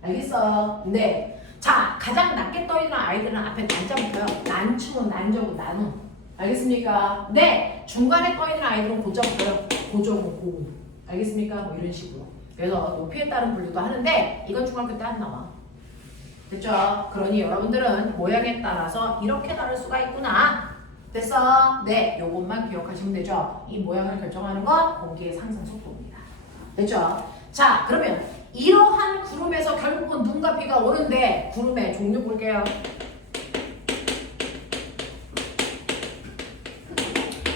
알겠어? 네. 자, 가장 낮게 떠 있는 아이들은 앞에 난자 붙어요. 난충은, 난적은, 난운. 알겠습니까? 네. 중간에 떠 있는 아이들은 고자 붙어요. 고적은, 고운. 알겠습니까? 뭐 이런 식으로. 그래서 높이에 따른 분류도 하는데 이건 중학교 때 안 나와. 됐죠? 그러니 여러분들은 모양에 따라서 이렇게 다를 수가 있구나. 됐어? 네. 요것만 기억하시면 되죠? 이 모양을 결정하는 건 공기의 상승 속도입니다. 됐죠? 자, 그러면 이러한 구름에서 결국은 눈과 비가 오는데 구름의 종류 볼게요.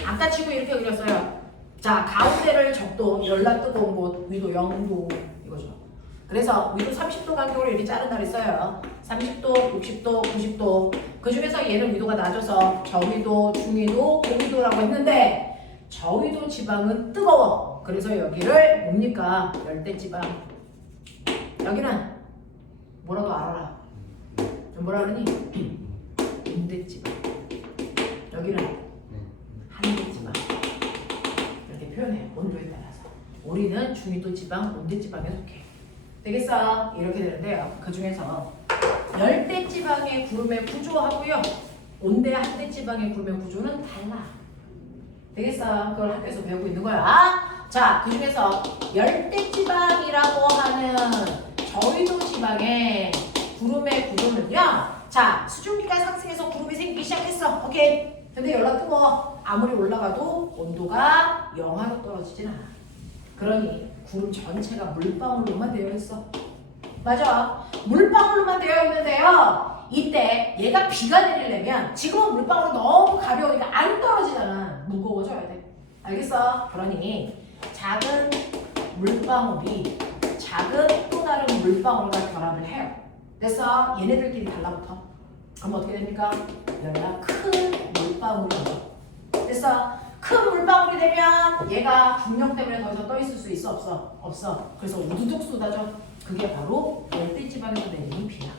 아까 치고 이렇게 그렸어요. 자, 가운데를 적도, 열나 뜨거운 곳, 위도 0도 이거죠. 그래서 위도 30도 간격으로 이렇게 자른 날이 있어요. 30도, 60도, 90도. 그 중에서 얘는 위도가 낮아서 저위도, 중위도, 고위도라고 했는데 저위도 지방은 뜨거워. 그래서 여기를 뭡니까? 열대지방. 여기는 뭐라도 알아라. 뭐라 그러니? 온대지방. 여기는 한대지방. 이렇게 표현해요. 온도에 따라서. 우리는 중위도 지방, 온대지방에 속해. 되겠어? 이렇게 되는데요. 그 중에서 열대지방의 구름의 구조하고요. 온대 한대지방의 구름의 구조는 달라. 되겠어? 그걸 학교에서 배우고 있는 거야. 자, 그 중에서 열대지방이라고 하는 저위도 지방의 구름의 구조는요. 자, 수증기가 상승해서 구름이 생기기 시작했어. 오케이. 근데 연락 뜨거워. 아무리 올라가도 온도가 영하로 떨어지진 않아. 그러니 구름 전체가 물방울로만 되어 있어. 맞아. 물방울로만 되어 있는데요. 이때 얘가 비가 내리려면 지금은 물방울이 너무 가벼우니까 안 떨어지잖아. 무거워져야 돼. 알겠어? 그러니 작은 물방울이 작은 또 다른 물방울과 결합을 해요. 됐어? 얘네들끼리 달라붙어. 그럼 어떻게 됩니까? 얘가 큰 물방울이 돼요. 됐어? 큰 물방울이 되면 얘가 중력 때문에 더 이상 떠 있을 수 있어? 없어? 없어. 그래서 우두둑 쏟아져. 그게 바로 열대지방에서 내리는 비야.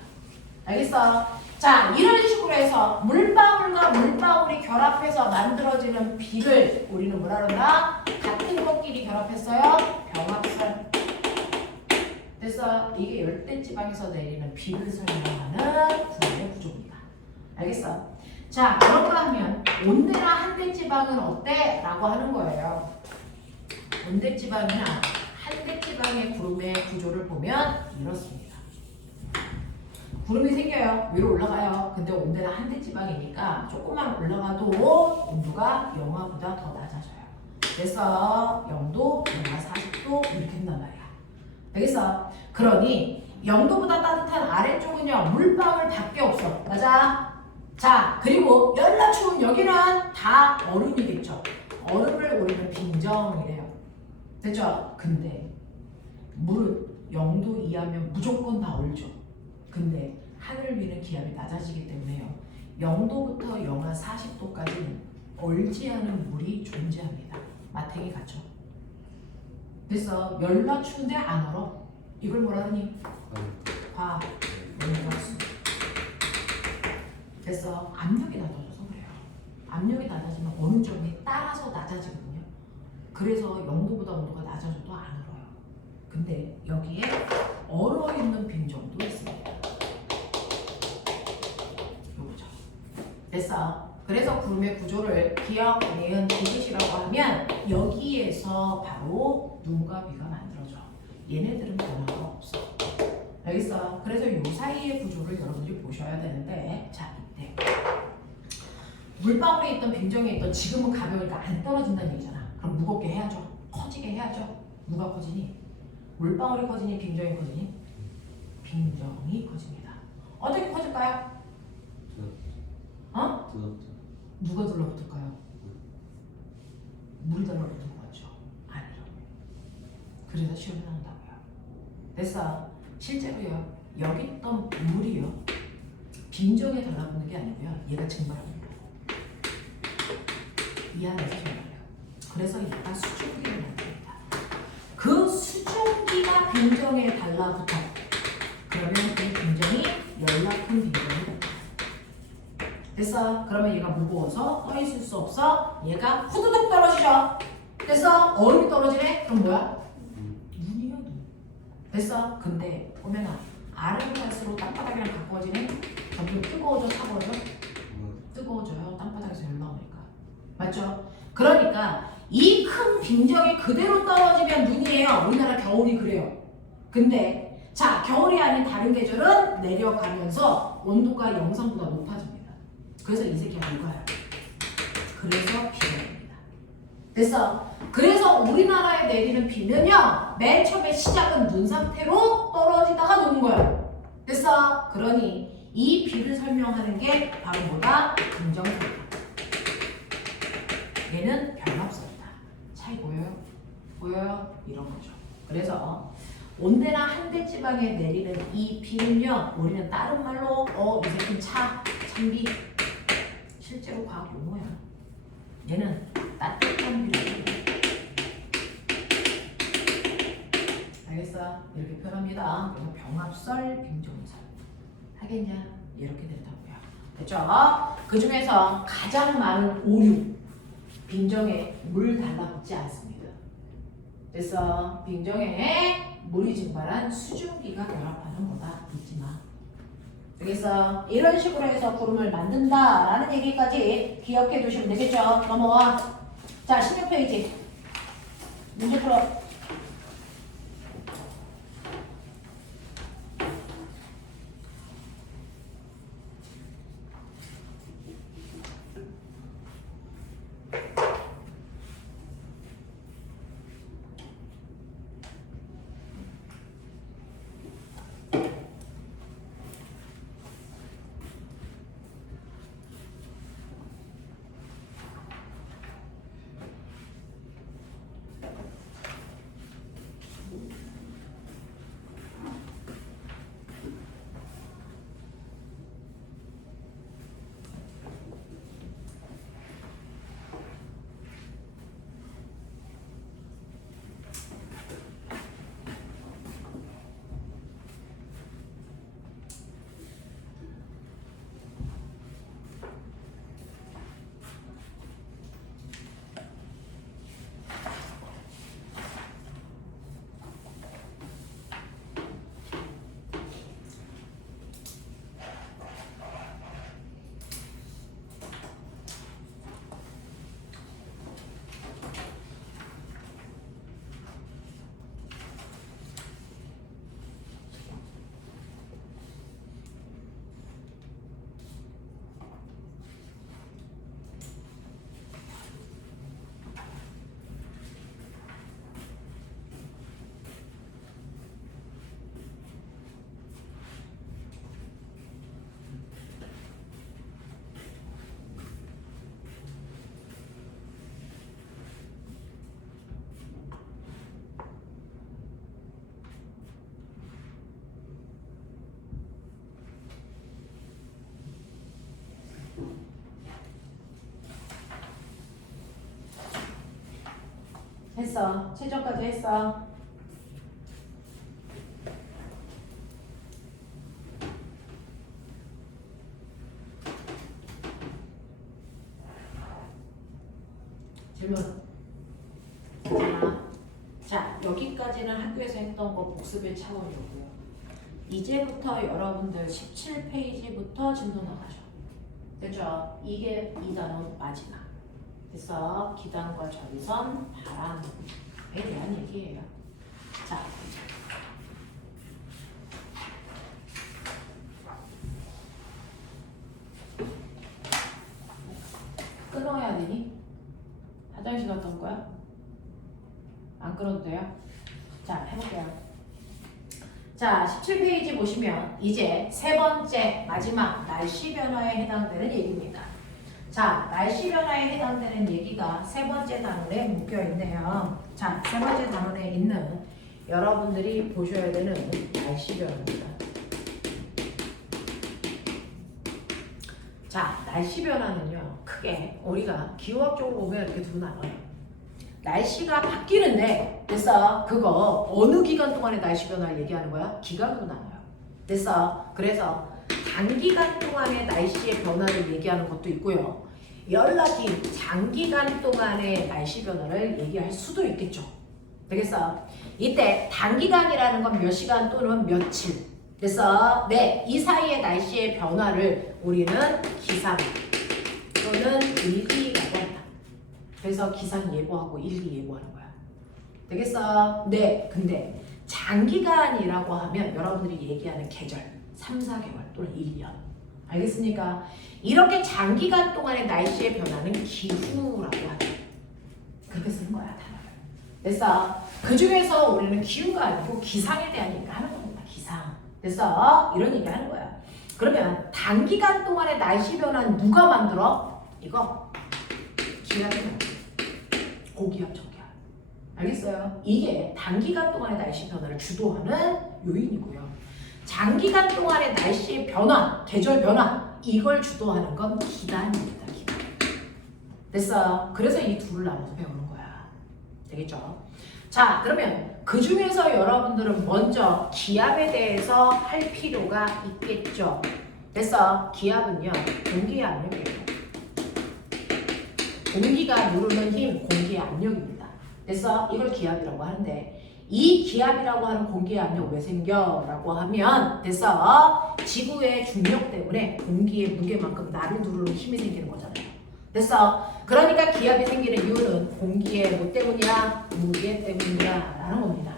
알겠어? 자, 이런 식으로 해서 물방울과 물방울이 결합해서 만들어지는 비를 우리는 뭐라 그러나? 같은 것끼리 결합했어요. 병합설. 됐어? 이게 열대지방에서 내리는 비를 설명하는 구름의 구조입니다. 알겠어? 자, 그런가 하면 온대나 한대지방은 어때? 라고 하는 거예요. 온대지방이나 한대지방의 구름의 구조를 보면 이렇습니다. 구름이 생겨요. 위로 올라가요. 근데 온대나 한대지방이니까 조금만 올라가도 온도가 영하보다 더 낮아져요. 그래서 0도, 영하 40도 이렇게 된단 말이야. 알겠어? 그러니 0도보다 따뜻한 아래쪽은요. 물방울밖에 없어. 맞아? 자, 그리고 열나 추운 여기는 다 얼음이겠죠. 얼음을 우리는 빙정이래요. 됐죠? 근데 물은 0도 이하면 무조건 다 얼죠. 근데 하늘 위는 기압이 낮아지기 때문에요. 0도부터 영하 40도까지는 얼지 않은 물이 존재합니다. 마탱이 같죠. 그래서 열나 추운데 안 얼어. 이걸 뭐라 하니? 과온가수. 그래서 압력이 낮아져서 그래요. 압력이 낮아지면 어느 점에 따라서 낮아지거든요. 그래서 0도보다 온도가 낮아져도 안 얼어요. 근데 여기에 얼어있는 빙정도 있습니다. 요거죠. 됐어. 그래서 구름의 구조를 기억, 니은, 디귿이라고 하면 여기에서 바로 눈과 비가 만들어져. 얘네들은 변화가 없어. 알겠어? 그래서 요 사이의 구조를 여러분들이 보셔야 되는데, 자, 이때 물방울에 있던 빙정에 있던 지금은 가벼우니까 안 떨어진다는 얘기잖아. 그럼 무겁게 해야죠. 커지게 해야죠. 누가 커지니? 물방울이 커지니 빙정이 커지니? 빙정이 커집니다. 어떻게 커질까요? 어? 누가 들러붙을까요? 물이 달라붙은 거 같죠? 아니요. 그래서 시험이 나온다고요. 됐어. 실제로요. 여기 있던 물이요. 빈정에 달라붙는 게 아니고요. 얘가 증발합니다. 이 안에서 증발해요. 그래서 얘가 수증기를 만듭니다. 그 수증기가 빈정에 달라붙어. 그러면 이 빈정이 열납한 빈정이 됩니다. 됐어? 그러면 얘가 무거워서 떠있을 수 없어. 얘가 후두둑 떨어지죠. 됐어? 얼음이 떨어지네? 그럼 뭐야? 눈이요, 눈. 됐어? 근데 보면은 아래로 갈수록 땅바닥이랑 가까워지네? 점점 뜨거워져, 차가워져? 뜨거워져요. 땅바닥에서 열 나오니까. 맞죠? 그러니까 이 큰 빈정이 그대로 떨어지면 눈이에요. 우리나라 겨울이 그래요. 근데 자, 겨울이 아닌 다른 계절은 내려가면서 온도가 영상보다 높아집니다. 그래서 이 새끼가 녹아요. 그래서 비가 옵니다. 됐어? 그래서 우리나라에 내리는 비는요, 맨 처음에 시작은 눈 상태로 떨어지다가 녹는 거예요. 됐어? 그러니 이 비를 설명하는 게 바로 뭐다? 긍정사다. 얘는 별없습니다. 차이 보여요? 보여요? 이런 거죠. 그래서 온대나 한대 지방에 내리는 이 비는요, 우리는 다른 말로 이 새끼 찬비. 실제로 과학 용어야. 얘는 따뜻한 비를. 알겠어? 이렇게 표현합니다. 그래서 병합설, 빈정설. 하겠냐? 이렇게 된다고요. 됐죠? 그 중에서 가장 많은 오류. 빈정에 물 달라붙지 않습니다. 됐어? 빈정에 물이 증발한 수증기가 결합하는 거다. 잊지 마. 알겠어? 이런 식으로 해서 구름을 만든다라는 얘기까지 기억해 두시면 되겠죠? 넘어와. 자, 16페이지. 문제 풀어. 했어. 최저까지 했어. 질문. 자, 여기까지는 학교에서 했던 거 복습의 차원이고요. 이제부터 여러분들 17페이지부터 진도 나가죠. 됐죠? 이게 2단원 마지막. 그래서 기단과 전선, 바람에 대한 얘기예요. 자, 끊어야 되니? 화장실 갔다 온 거야? 안 끊어도 돼요? 자, 해볼게요. 자, 17페이지 보시면 이제 세 번째 마지막 날씨 변화에 해당되는 얘기입니다. 자, 날씨 변화에 해당되는 얘기가 세 번째 단원에 묶여 있네요. 자, 세 번째 단원에 있는 여러분들이 보셔야 되는 날씨 변화입니다. 자, 날씨 변화는요, 크게 우리가 기후학적으로 보면 이렇게 두 나눠요. 날씨가 바뀌는데, 됐어? 그거 어느 기간 동안의 날씨 변화를 얘기하는 거야? 기간으로 나눠요. 됐어? 그래서 단기간 동안의 날씨의 변화를 얘기하는 것도 있고요. 연락이 장기간 동안의 날씨 변화를 얘기할 수도 있겠죠. 되겠어? 이때 단기간이라는 건 몇 시간 또는 며칠. 됐어? 네, 이 사이의 날씨의 변화를 우리는 기상 또는 일기라고 한다. 그래서 기상 예보하고 일기 예보하는 거야. 되겠어? 네, 근데 장기간이라고 하면 여러분들이 얘기하는 계절 3, 4개월 또는 1년. 알겠습니까? 이렇게 장기간 동안의 날씨의 변화는 기후라고 하죠. 그렇게 쓰는 거야, 단어를. 됐어? 그 중에서 우리는 기후가 아니고 기상에 대한 얘기를 하는 겁니다. 기상. 됐어? 이런 얘기 하는 거야. 그러면 단기간 동안의 날씨 변화는 누가 만들어? 이거 기압이 만들어. 고기압, 저기압. 알겠어요? 이게 단기간 동안의 날씨 변화를 주도하는 요인이고요. 장기간 동안의 날씨의 변화, 계절 변화, 이걸 주도하는 건 기단입니다. 기단. 됐어요? 그래서 이 둘을 나눠서 배우는 거야. 되겠죠? 자, 그러면 그 중에서 여러분들은 먼저 기압에 대해서 할 필요가 있겠죠. 됐어? 기압은요, 공기의 압력이에요. 공기가 누르는 힘, 공기의 압력입니다. 됐어? 이걸 기압이라고 하는데, 이 기압이라고 하는 공기의 압력 왜 생겨? 라고 하면, 됐어? 지구의 중력 때문에 공기의 무게만큼 나를 누르는 힘이 생기는 거잖아요. 됐어? 그러니까 기압이 생기는 이유는 공기의 뭐 때문이야? 무게 때문이야? 라는 겁니다.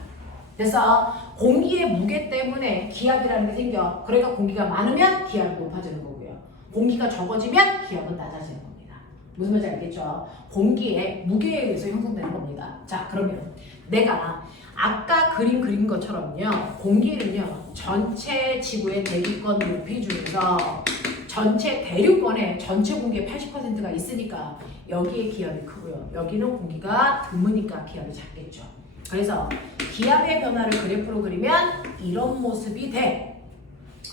됐어? 공기의 무게 때문에 기압이라는 게 생겨. 그러니까 공기가 많으면 기압이 높아지는 거고요. 공기가 적어지면 기압은 낮아지는 겁니다. 무슨 말인지 알겠죠? 공기의 무게에 의해서 형성되는 겁니다. 자, 그러면 내가 아까 그린 것처럼요. 공기는요. 전체 지구의 대기권 높이 중에서 전체 대륙권의 전체 공기의 80%가 있으니까 여기에 기압이 크고요. 여기는 공기가 드무니까 기압이 작겠죠. 그래서 기압의 변화를 그래프로 그리면 이런 모습이 돼.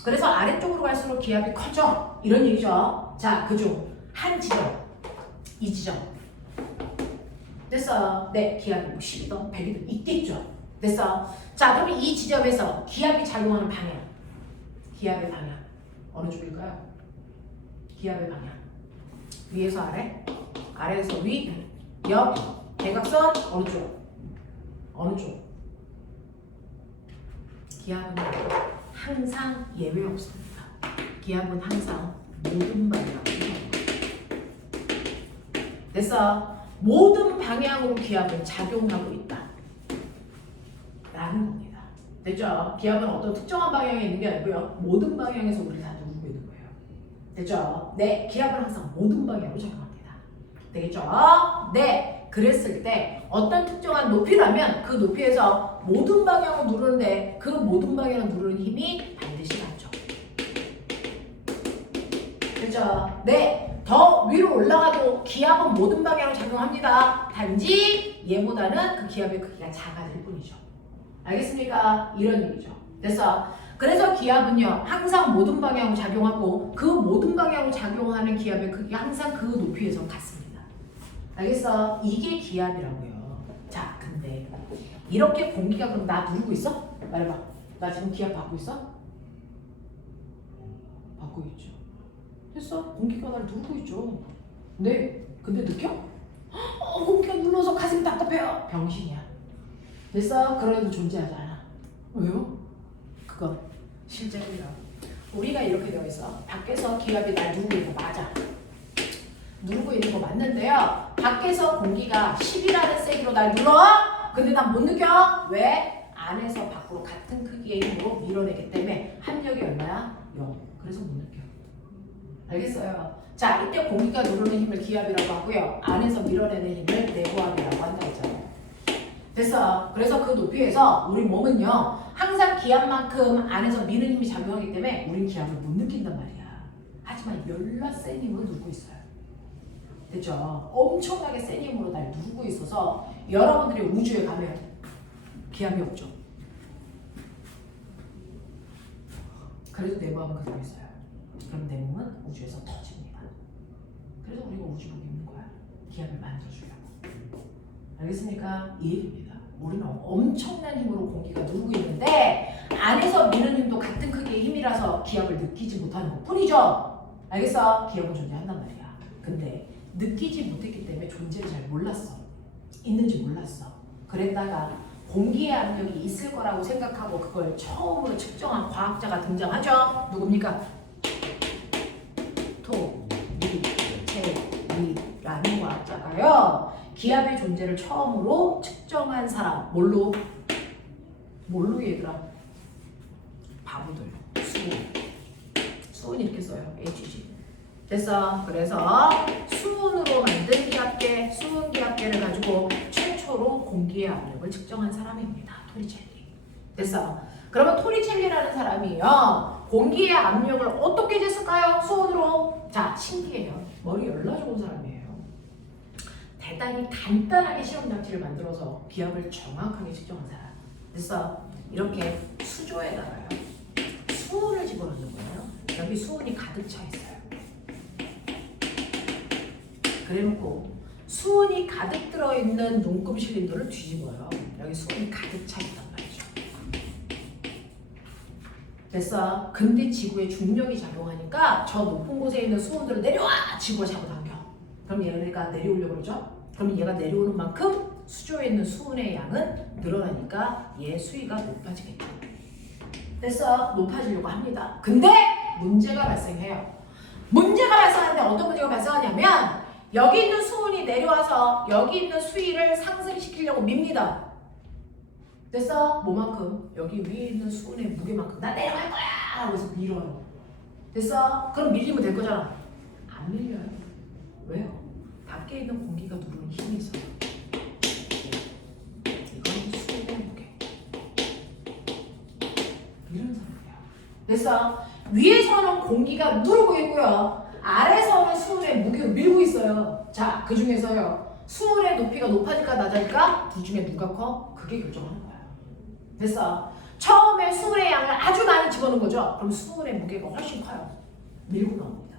그래서 아래쪽으로 갈수록 기압이 커져. 이런 얘기죠. 자, 그중 한 지점, 이 지점. 됐어. 네, 기압이 뭐 10이든 100이든 있겠죠. 됐어. 자, 그럼 이 지점에서 기압이 작용하는 방향. 기압의 방향. 어느 쪽일까요? 기압의 방향. 위에서 아래, 아래에서 위, 옆, 대각선, 어느 쪽? 어느 쪽? 기압은 항상 예외 없습니다. 기압은 항상 모든 방향으로. 됐어? 모든 방향으로 기압은 작용하고 있다. 라는 겁니다. 됐죠? 기압은 어떤 특정한 방향에 있는 게 아니고요. 모든 방향에서 우리 다 누르고 있는 거예요. 됐죠? 네, 기압은 항상 모든 방향으로 작용합니다. 되겠죠? 네, 그랬을 때 어떤 특정한 높이라면 그 높이에서 모든 방향으로 누르는데 그 모든 방향으로 누르는 힘이 반드시 같죠. 됐죠? 네, 더 위로 올라가도 기압은 모든 방향으로 작용합니다. 단지 얘보다는 그 기압의 크기가 작아질 뿐이죠. 알겠습니까? 이런 얘기죠. 됐어? 그래서 기압은요, 항상 모든 방향으로 작용하고 그 모든 방향으로 작용하는 기압의 크기가 항상 그 높이에서 같습니다. 알겠어? 이게 기압이라고요. 자, 근데 이렇게 공기가 그럼 나 누르고 있어? 말해봐. 나 지금 기압 받고 있어? 받고 있죠. 됐어? 공기가 나를 누르고 있죠. 네. 근데 느껴? 공기가 눌러서 가슴이 답답해요. 병신이야. 됐어? 그래도 존재하지 않아. 왜요? 그건 실제로요. 우리가 이렇게 되어 있어. 밖에서 기압이 날 누르고 있는 거 맞아. 누르고 있는 거 맞는데요. 밖에서 공기가 10이라는 세기로 날 눌러. 근데 난 못 느껴. 왜? 안에서 밖으로 같은 크기의 힘으로 밀어내기 때문에 합력이 얼마야? 0. 그래서 못 느껴. 알겠어요? 자, 이때 공기가 누르는 힘을 기압이라고 하고요. 안에서 밀어내는 힘을 내부압이라고 한다 했잖아요. 됐어. 그래서 그 높이에서 우리 몸은요, 항상 기압만큼 안에서 미는 힘이 작용하기 때문에 우린 기압을 못 느낀단 말이야. 하지만 열나 센 힘으로 누르고 있어요. 됐죠? 엄청나게 센 힘으로 날 누르고 있어서 여러분들이 우주에 가면 기압이 없죠. 그래도 내 마음은 그대로 있어요. 그럼 내 몸은 우주에서 터집니다. 그래서 우리가 우주복이 있는 거야. 기압을 만들어주려고. 알겠습니까? 이 얘기입니다. 우리는 엄청난 힘으로 공기가 누르고 있는데 안에서 미는 힘도 같은 크기의 힘이라서 기압을 느끼지 못하는 것 뿐이죠. 알겠어? 기압은 존재한단 말이야. 근데 느끼지 못했기 때문에 존재를 잘 몰랐어. 있는지 몰랐어. 그랬다가 공기의 압력이 있을 거라고 생각하고 그걸 처음으로 측정한 과학자가 등장하죠. 누굽니까? 토리첼리라는 과학자가요. 기압의 존재를 처음으로 측정한 사람. 뭘로 얘들아? 바보들. 수은 이렇게 써요. HG. 됐어. 그래서 수은으로 만든 기압계, 수은 기압계를 가지고 최초로 공기의 압력을 측정한 사람입니다. 토리첼리. 됐어. 그러면 토리첼리라는 사람이요. 공기의 압력을 어떻게 쟀을까요? 수은으로. 자, 신기해요. 머리 열나 좋은 사람이에요. 대단히 간단하게 실험 장치를 만들어서 기압을 정확하게 측정한 사람. 됐어. 이렇게 수조에다가요. 수은을 집어넣는 거예요. 여기 수은이 가득 차 있어요. 그래놓고 수은이 가득 들어있는 눈금 실린더를 뒤집어요. 여기 수은이 가득 차 있단 말이죠. 됐어. 근데 지구에 중력이 작용하니까 저 높은 곳에 있는 수은들을 내려와! 지구가 잡아당겨. 그럼 얘가 내려오려고 그러죠? 그럼 얘가 내려오는 만큼 수조에 있는 수은의 양은 늘어나니까 얘 수위가 높아지겠죠. 됐어. 높아지려고 합니다. 근데 문제가 발생해요. 문제가 발생하는데 어떤 문제가 발생하냐면 여기 있는 수은이 내려와서 여기 있는 수위를 상승시키려고 밉니다. 됐어? 뭐만큼? 여기 위에 있는 수은의 무게만큼 나 내려갈 거야! 하고 해서 밀어요. 됐어? 그럼 밀리면 될 거잖아. 안 밀려요. 왜요? 밖에 있는 공기가 누르는 힘이 있어요. 이건 수은의 무게. 이런 상태야. 됐어? 위에서는 공기가 누르고 있고요. 아래서는 수은의 무게가 밀고 있어요. 자, 그 중에서요. 수은의 높이가 높아질까 낮아질까? 둘 중에 누가 커? 그게 결정하는 거야. 됐어? 처음에 수은의 양을 아주 많이 집어넣은 거죠? 그럼 수은의 무게가 훨씬 커요. 밀고 나옵니다.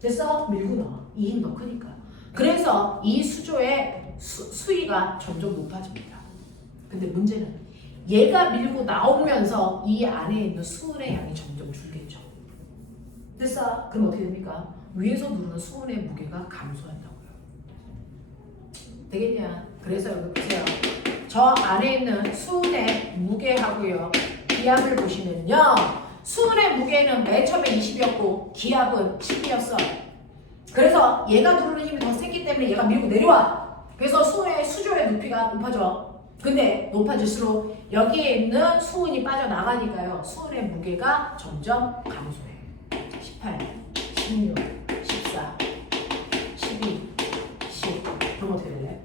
됐어? 밀고 나와. 이 힘 더 크니까. 그래서 이 수조의 수위가 점점 높아집니다. 근데 문제는 얘가 밀고 나오면서 이 안에 있는 수은의 양이 점점 줄겠죠. 됐어? 그럼 어떻게 됩니까? 위에서 누르는 수은의 무게가 감소한다고요. 되겠냐? 그래서 여기 보세요. 저 안에 있는 수은의 무게하고요. 기압을 보시면요. 수은의 무게는 맨 처음에 20이었고 기압은 10이었어. 그래서 얘가 누르는 힘이 더 세기 때문에 얘가 밀고 내려와. 그래서 수조의 높이가 높아져. 근데 높아질수록 여기에 있는 수은이 빠져나가니까요. 수은의 무게가 점점 감소해. 18, 16, 14, 12, 10. 그럼 어떻게 될래?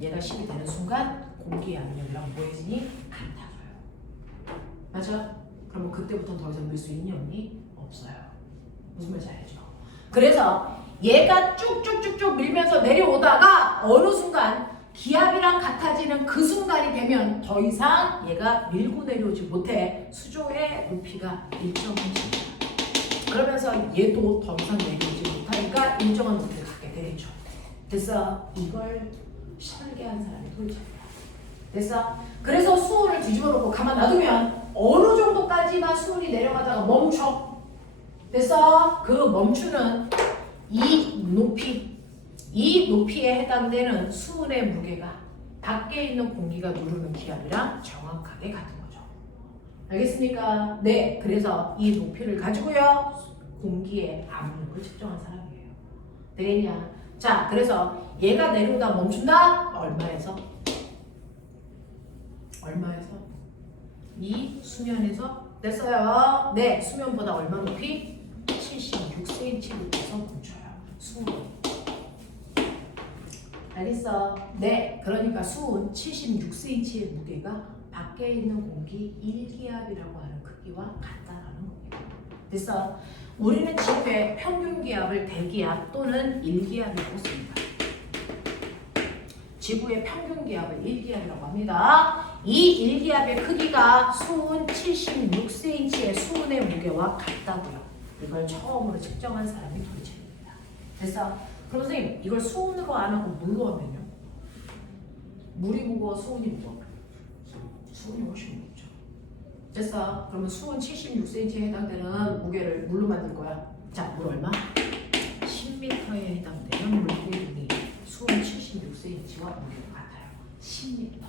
얘가 10이 되는 순간 공기의 압력이랑 뭐해지니? 같아져요. 맞아? 그러면 그때부터는 더 이상 밀 수 있니 없니? 없어요. 무슨 말인지 알죠? 그래서 얘가 쭉쭉쭉쭉 밀면서 내려오다가 어느 순간 기압이랑 같아지는 그 순간이 되면 더 이상 얘가 밀고 내려오지 못해. 수조의 높이가 일정해집니다. 그러면서 얘도 더 이상 내려오지 못하니까 일정한 높이를 갖게 되겠죠. 됐어? 이걸 설계한 사람이 토리첼리야. 됐어? 그래서 수은을 뒤집어 놓고 가만 놔두면 어느 정도까지만 수은이 내려가다가 멈춰. 됐어? 그 멈추는 이 높이에 해당되는 수은의 무게가 밖에 있는 공기가 누르는 기압이랑 정확하게 같은 거죠. 알겠습니까? 네, 그래서 이 높이를 가지고요 공기의 압력을 측정한 사람이에요. 되겠냐? 자, 그래서 얘가 내려오다 멈춘다? 얼마에서? 이 수면에서? 됐어요? 네, 수면보다 얼마 높이? 76cm 높이에서 멈춰요. 수은. 알겠어? 네, 그러니까 수은 76cm의 무게가 밖에 있는 공기 1기압이라고 하는 크기와 같다라는 겁니다. 됐어? 우리는 지구의 평균 기압을 대기압 또는 1기압이라고 씁니다. 지구의 평균 기압을 1기압이라고 합니다. 이 일기압의 크기가 수은 76cm의 수은의 무게와 같다고요. 이걸 처음으로 측정한 사람이 도리체입니다. 됐어? 그럼 선생님 이걸 수은으로 안 하고 물로 하면요? 물이 무거워 수은이 무거워? 수은이 훨씬 무겁죠. 됐어? 그러면 수은 76cm에 해당되는 무게를 물로 만들 거야. 자, 물 얼마? 10m에 해당되는 물기둥이 수은 76cm와 무게가 같아요. 10m.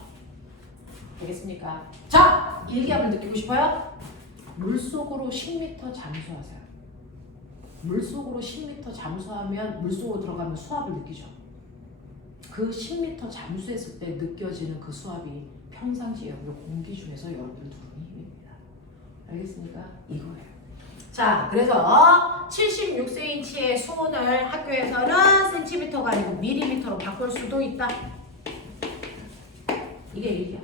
되겠습니까? 자, 일기압을 느끼고 싶어요? 물속으로 10m 잠수하세요. 물속으로 10m 잠수하면 물속으로 들어가면 수압을 느끼죠. 그 10m 잠수했을 때 느껴지는 그 수압이 평상시에 공기 중에서 여러분들 두르는 힘입니다. 알겠습니까? 이거예요. 자, 그래서 76cm의 수온을 학교에서는 센티미터가 아니고 밀리미터로 바꿀 수도 있다. 이게 일기야.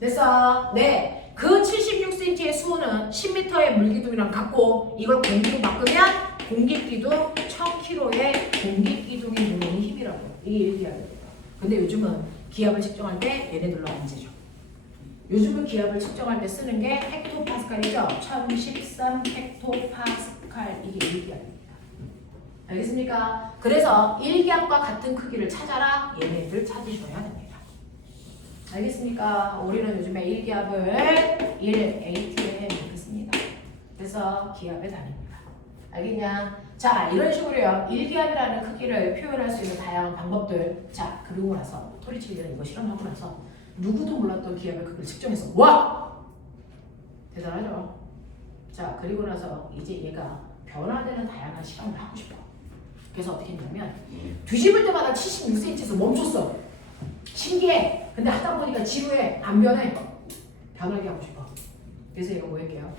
됐어? 네. 그 76cm의 수온은 10m의 물기둥이랑 같고 이걸 공기로 바꾸면 공기기둥 1000kg의 공기기둥이 누르는 힘이라고. 이게 일기압이에요. 근데 요즘은 기압을 측정할 때 얘네들로 안 재죠. 요즘은 기압을 측정할 때 쓰는 게 헥토파스칼이죠. 1013 헥토파스칼 이게 일기압입니다. 알겠습니까? 그래서 일기압과 같은 크기를 찾아라. 얘네들 찾으셔야 됩니다. 알겠습니까? 우리는 요즘에 일기압을 1atm에 넣겠습니다. 그래서 기압의 단위입니다. 알겠냐? 자, 이런 식으로요. 일기압이라는 크기를 표현할 수 있는 다양한 방법들. 자, 그리고 나서 토리치기는 이거 실험하고 나서 누구도 몰랐던 기압의 크기를 측정해서 와! 대단하죠? 자, 그리고 나서 이제 얘가 변화되는 다양한 실험을 하고 싶어. 그래서 어떻게 했냐면 뒤집을 때마다 76cm에서 멈췄어. 신기해. 근데 하다 보니까 지루해. 안 변해. 변하게 하고 싶어. 그래서 이거 뭐 할게요?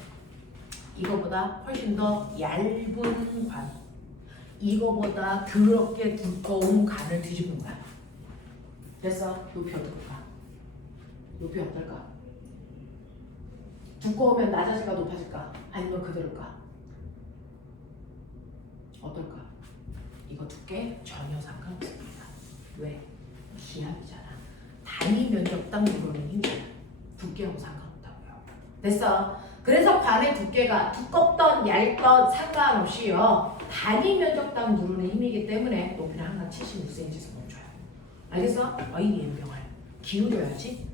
이거보다 훨씬 더 얇은 관, 이거보다 더럽게 두꺼운 관을 뒤집는 거야. 됐어? 높이 어떨까? 높이 어떨까? 두꺼우면 낮아질까 높아질까? 아니면 그대로일까? 어떨까? 이거 두께 전혀 상관없습니다. 왜? 기압이잖아. 단위 면적당 누르는 힘이야. 두께하고 상관없다고요. 됐어? 그래서 관의 두께가 두껍던 얇던 상관없이요. 단위 면적당 누르는 힘이기 때문에 높이는 항상 76cm에서 멈춰요. 알겠어? 어이 예명할 기울여야지.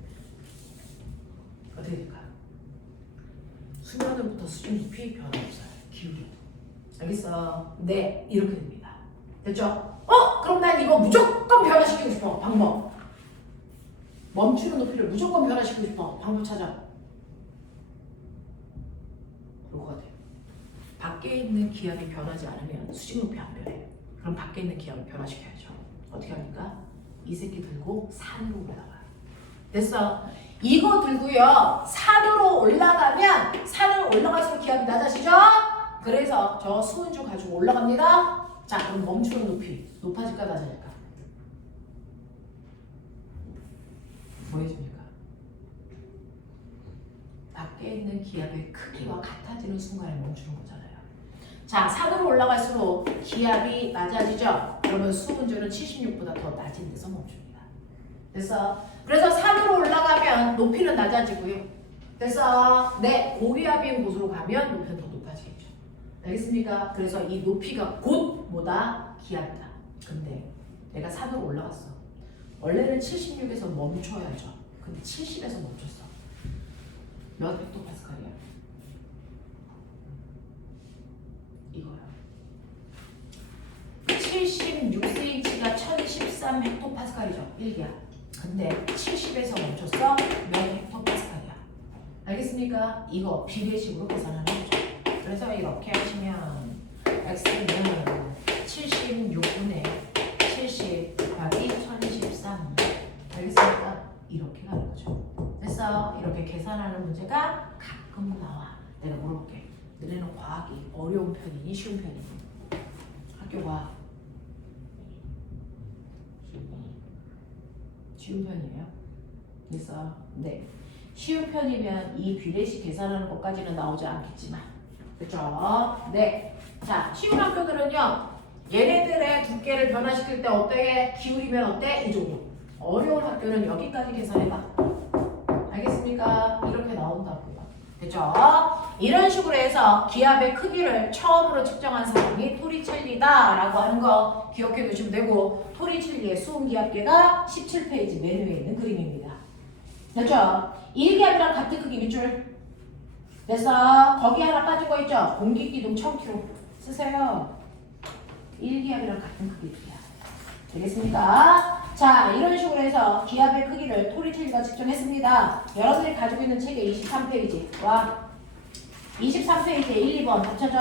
어떻게 될까? 수면으로부터 수준 높이 변화 없어요. 기울여도. 알겠어? 네, 이렇게 됩니다. 됐죠? 그럼 난 이거 무조건 변화시키고 싶어. 방법. 멈추는 높이를 무조건 변화시키고 싶어. 방법 찾아. 그거 같아요. 밖에 있는 기압이 변하지 않으면 수직 높이 안 변해. 그럼 밖에 있는 기압을 변화시켜야죠. 어떻게 합니까? 이 새끼 들고 산으로 올라가요. 됐어? 이거 들고요. 산으로 올라가면 산을 올라갈수록 기압이 낮아지죠? 그래서 저 수은주 가지고 올라갑니다. 자, 그럼 멈추는 높이 높아질까 낮아질까? 뭐 해줍니까? 밖에 있는 기압의 크기와 같아지는 순간에 멈추는 거잖아요. 자, 산으로 올라갈수록 기압이 낮아지죠? 그러면 수은주는 76보다 더 낮은 데서 멈춥니다. 그래서 산으로 올라가면 높이는 낮아지고요. 그래서 고기압인 곳으로 가면 높이는 더 높아지겠죠. 알겠습니까? 그래서 이 높이가 곧 뭐다? 기압이다. 근데 내가 산으로 올라갔어. 원래는 76에서 멈춰야죠. 근데 70에서 멈췄어. 몇 헥토파스칼이야? 이거요. 76cm가 1013 헥토파스칼이죠. 1기압. 근데 70에서 멈췄어? 몇 헥토파스칼이야? 알겠습니까? 이거 비례식으로 계산하는 거죠. 그래서 이렇게 하시면 x는 76분의 70 곱하기 1013. 알겠습니까? 이렇게 가는 거죠. 됐어? 이렇게 계산하는 문제가 가끔 나와. 내가 물어볼게. 너네는 과학이 어려운 편이니 쉬운 편이니? 학교 과학 쉬운 편이에요? 됐어? 네. 쉬운 편이면 이 비례식 계산하는 것까지는 나오지 않겠지만, 그쵸? 네. 자, 쉬운 학교들은요, 얘네들의 두께를 변화시킬 때 어때? 기울이면 어때? 이 정도. 어려운 학교는 여기까지 계산해봐. 알겠습니까? 이렇게 나온다고요. 됐죠? 이런 식으로 해서 기압의 크기를 처음으로 측정한 사람이 토리첼리다라고 하는 거 기억해 두시면 되고, 토리첼리의 수온기압계가 17페이지 맨 위에 있는 그림입니다. 됐죠? 1기압이랑 같은 크기 밑줄. 됐어? 거기 하나 빠진 거 있죠? 공기기둥 1000kg 쓰세요. 1기압이랑 같은 크기입니다. 되겠습니까? 자, 이런 식으로 해서 기압의 크기를 토리첼리가 측정했습니다. 여러분들이 가지고 있는 책의 23페이지 와 23페이지에 1, 2번 합쳐져.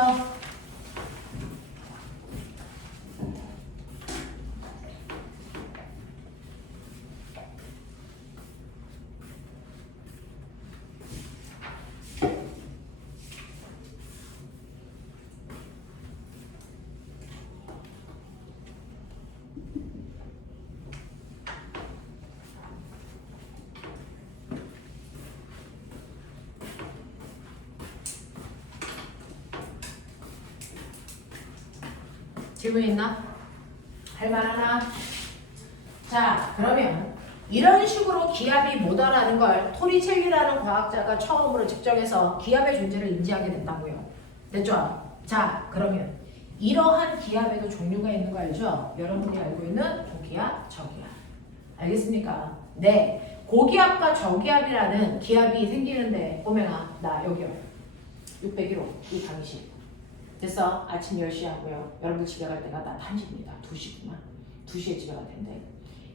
질문 있나? 할 말 하나? 자, 그러면 이런 식으로 기압이 뭐다라는 걸 토리첼리라는 과학자가 처음으로 측정해서 기압의 존재를 인지하게 된다고요. 됐죠? 자, 그러면 이러한 기압에도 종류가 있는 거 알죠? 여러분이 알고 있는 고기압, 저기압. 알겠습니까? 네. 고기압과 저기압이라는 기압이 생기는데, 꼬맹아, 나 여기요. 601호, 이 강의실. 됐어? 아침 10시에 하고요. 여러분들 집에 갈 때가 나 1시입니다. 2시구나. 2시에 집에 갈 텐데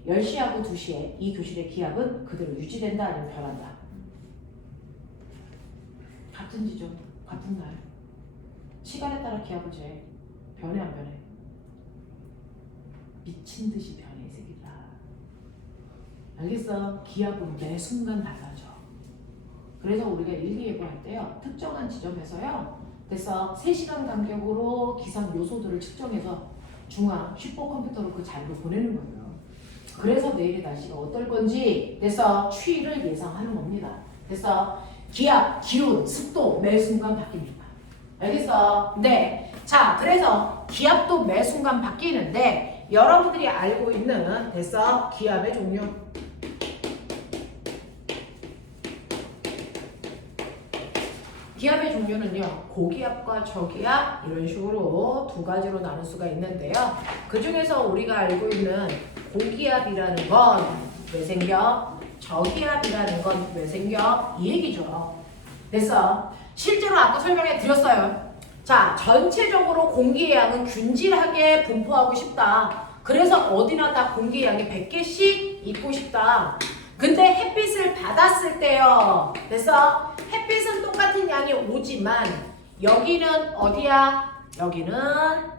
10시하고 2시에 이 교실의 기압은 그대로 유지된다 아니면 변한다? 같은 지점, 같은 날. 시간에 따라 기압을 재. 변해 안 변해? 미친 듯이 변해 이 새끼다. 알겠어? 기압은 매 순간 달라져. 그래서 우리가 일기예보할 때요. 특정한 지점에서요. 그래서 3시간 간격으로 기상 요소들을 측정해서 중앙 슈퍼컴퓨터로 그 자료를 보내는 거예요. 그래서 내일의 날씨가 어떨 건지 그래서 추위를 예상하는 겁니다. 그래서 기압, 기온, 습도 매 순간 바뀝니다. 알겠어? 네. 자, 그래서 기압도 매 순간 바뀌는데 여러분들이 알고 있는 그래서 기압의 종류. 기압의 종류는요, 고기압과 저기압 이런 식으로 두 가지로 나눌 수가 있는데요. 그 중에서 우리가 알고 있는 고기압이라는 건 왜 생겨? 저기압이라는 건 왜 생겨? 이 얘기죠. 그래서 실제로 아까 설명해 드렸어요. 자, 전체적으로 공기의 양은 균질하게 분포하고 싶다. 그래서 어디나 다 공기의 양이 100개씩 있고 싶다. 근데 햇빛을 받았을 때요. 그래서 햇빛은 똑같은 양이 오지만 여기는 어디야? 여기는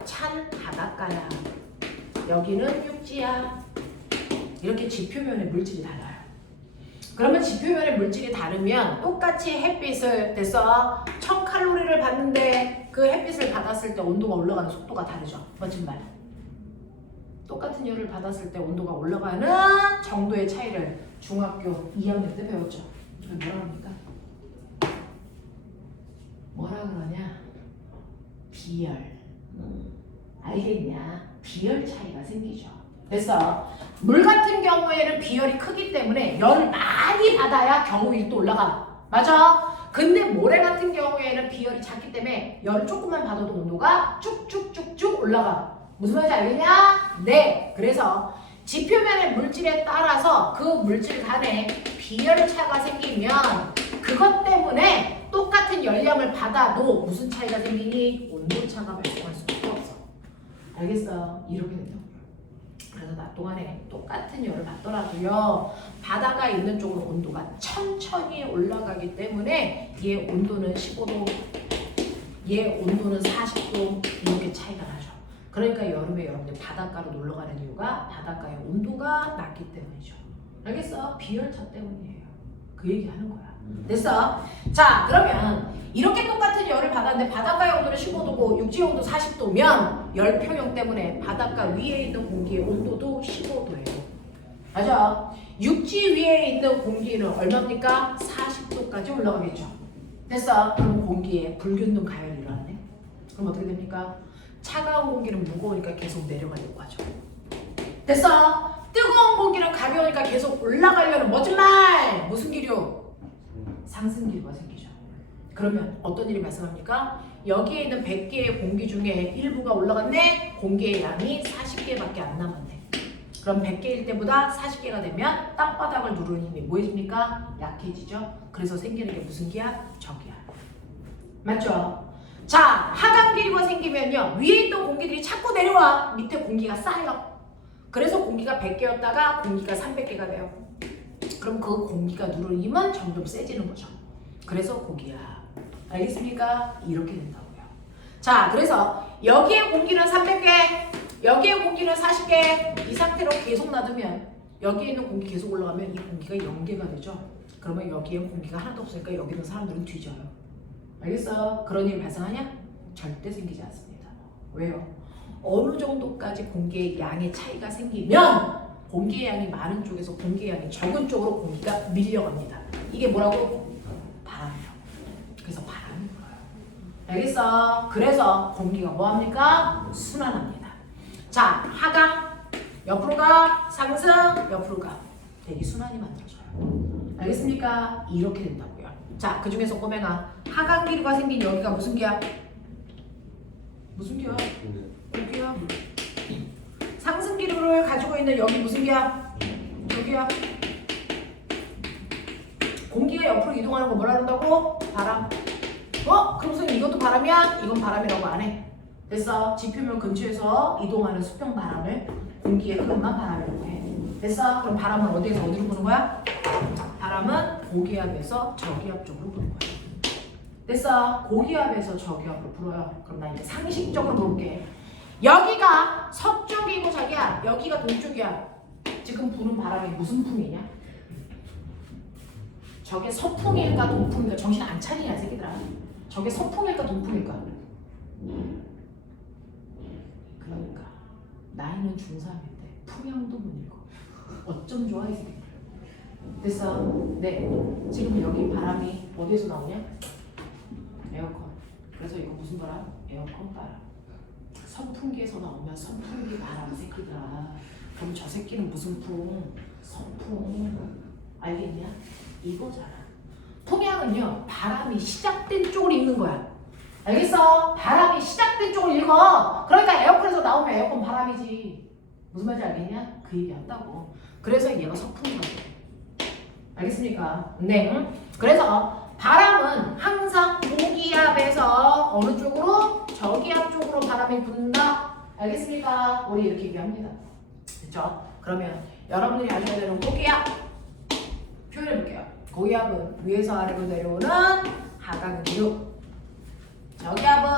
찬 바닷가야. 여기는 육지야. 이렇게 지표면의 물질이 달라요. 그러면 지표면의 물질이 다르면 똑같이 햇빛을 돼서 1000칼로리를 받는데 그 햇빛을 받았을 때 온도가 올라가는 속도가 다르죠. 멋진 말. 똑같은 열을 받았을 때 온도가 올라가는 정도의 차이를 중학교 2학년 때 배웠죠. 뭐라 합니까? 뭐라 그러냐? 비열. 알겠냐? 비열 차이가 생기죠. 그래서 물 같은 경우에는 비열이 크기 때문에 열을 많이 받아야 경우 1도 올라가. 맞아? 근데 모래 같은 경우에는 비열이 작기 때문에 열을 조금만 받아도 온도가 쭉쭉쭉쭉 올라가. 무슨 말인지 알겠냐? 네. 그래서 지표면의 물질에 따라서 그 물질 간에 비열차가 생기면 그것 때문에 똑같은 열량을 받아도 무슨 차이가 생기니? 온도차가 발생할 수밖에 없어. 알겠어? 이렇게 된다고. 그래서 낮 동안에 똑같은 열을 받더라도요. 바다가 있는 쪽은 온도가 천천히 올라가기 때문에 얘 온도는 15도, 얘 온도는 40도 이렇게 차이가 나죠. 그러니까 여름에 여러분들 바닷가로 놀러 가는 이유가 바닷가의 온도가 낮기 때문이죠. 알겠어? 비열차 때문이에요. 그 얘기 하는 거야. 됐어? 자, 그러면 이렇게 똑같은 열을 받았는데 바닷가의 온도는 15도고 육지의 온도 40도면 열 평형 때문에 바닷가 위에 있는 공기의 온도도 15도예요. 맞아? 육지 위에 있는 공기는 얼마입니까? 40도까지 올라가겠죠. 됐어? 그럼 공기에 불균등 가열이 일어나네. 그럼 어떻게 됩니까? 차가운 공기는 무거우니까 계속 내려가려고 하죠. 됐어? 뜨거운 공기는 가벼우니까 계속 올라가려는 멋진 말! 무슨 기류? 상승기류가 생기죠. 그러면 어떤 일이 발생합니까? 여기에 있는 100개의 공기 중에 일부가 올라갔네? 공기의 양이 40개밖에 안 남았네. 그럼 100개일 때보다 40개가 되면 땅바닥을 누르는 힘이 뭐해집니까? 약해지죠. 그래서 생기는 게 무슨 기야? 저기야. 맞죠? 자, 하강기류가 생기면요. 위에 있던 공기들이 자꾸 내려와. 밑에 공기가 쌓여. 그래서 공기가 100개였다가 공기가 300개가 돼요. 그럼 그 공기가 누르는 힘은 점점 세지는 거죠. 그래서 고기야. 알겠습니까? 이렇게 된다고요. 자, 그래서 여기에 공기는 300개, 여기에 공기는 40개, 이 상태로 계속 놔두면 여기에 있는 공기 계속 올라가면 이 공기가 0개가 되죠. 그러면 여기에 공기가 하나도 없으니까 여기 있는 사람들은 뒤져요. 알겠어? 그런 일이 발생하냐? 절대 생기지 않습니다. 왜요? 어느 정도까지 공기의 양의 차이가 생기면 공기의 양이 많은 쪽에서 공기의 양이 적은 쪽으로 공기가 밀려갑니다. 이게 뭐라고? 바람이요. 그래서 바람이 불어요. 알겠어? 그래서 공기가 뭐합니까? 순환합니다. 자, 하강 옆으로 가, 상승 옆으로 가. 대기순환이 만들어져요. 알겠습니까? 이렇게 된다고요. 자, 그 중에서 꼬맹아, 하강기류가 생긴 여기가 무슨 기야? 무슨 기야? 고기야. 상승기류를 가지고 있는 여기 무슨 기야? 저기야. 공기가 옆으로 이동하는 거 뭐라 그런다고? 바람. 그럼 선생님 이것도 바람이야? 이건 바람이라고 안 해. 됐어? 지표면 근처에서 이동하는 수평 바람을 공기의 흐름만 바람이라고 해. 됐어? 그럼 바람은 어디에서 어디로 부는 거야? 바람은 고기압에서 저기압 쪽으로 부는 거야. 됐어? 고기압에서 저기압으로 불어요. 그럼 나 이제 상식적으로 볼게. 여기가 서쪽이고 자기야, 여기가 동쪽이야. 지금 부는 바람이 무슨 풍이냐? 저게 서풍일까 동풍일까? 정신 안 차리냐 새끼들아. 저게 서풍일까 동풍일까? 그러니까 나이는 중3인데 풍향도 못 읽어. 어쩜 좋아 이 새끼들. 됐어? 네. 지금 여기 바람이 어디에서 나오냐? 에어컨. 그래서 이거 무슨 바람? 에어컨 바람. 선풍기에서 나오면 선풍기 바람 새끼들아. 그럼 저 새끼는 무슨 풍? 선풍. 알겠냐? 이거잖아. 풍향은요, 바람이 시작된 쪽을 읽는 거야. 알겠어? 바람이 시작된 쪽을 읽어. 그러니까 에어컨에서 나오면 에어컨 바람이지. 무슨 말인지 알겠냐? 그 얘기 한다고. 그래서 얘가 서풍이라고. 알겠습니까? 네. 그래서 바람은 항상 고기압에서 어느 쪽으로? 저기압 쪽으로 바람이 분다. 알겠습니까? 우리 이렇게 얘기합니다. 그렇죠? 그러면 여러분들이 아셔야 되는 고기압 표현해 볼게요. 고기압은 위에서 아래로 내려오는 하강기류. 저기압은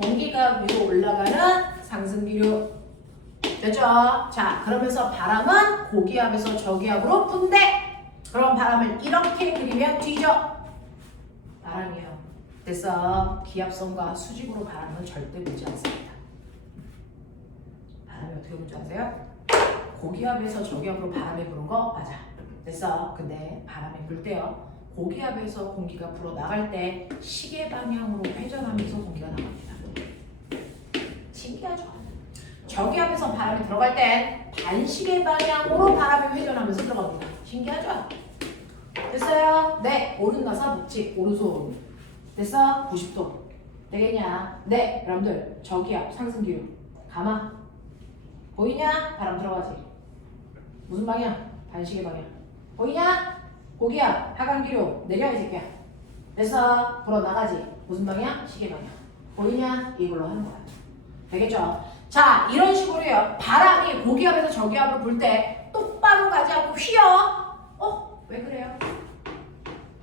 공기가 위로 올라가는 상승기류. 됐죠? 자, 그러면서 바람은 고기압에서 저기압으로 분대. 그럼 바람을 이렇게 그리면 뒤져. 바람이에요. 됐어? 기압선과 수직으로 바람은 절대 불지 않습니다. 바람이 어떻게 불지 아세요? 고기압에서 저기압으로 바람이 부는 거 맞아. 됐어? 근데 바람이 불 때요. 고기압에서 공기가 불어 나갈 때 시계 방향으로 회전하면서 공기가 나갑니다. 신기하죠? 저기압에서 바람이 들어갈 땐 반시계 방향으로 바람이 회전하면서 들어갑니다. 신기하죠? 됐어요? 네. 오른 나사 북측, 오른손. 됐어? 90도. 되겠냐? 네. 여러분들 저기압 상승기류. 가마. 보이냐? 바람 들어가지. 무슨 방향? 반시계 방향. 보이냐? 고기압, 하강기류. 내려 이 새끼야. 됐어? 불어 나가지. 무슨 방향? 시계 방향. 보이냐? 이걸로 하는 거야. 되겠죠? 자, 이런 식으로요. 바람이 고기압에서 저기압으로 불 때 똑바로 가지 않고 휘어. 왜 그래요?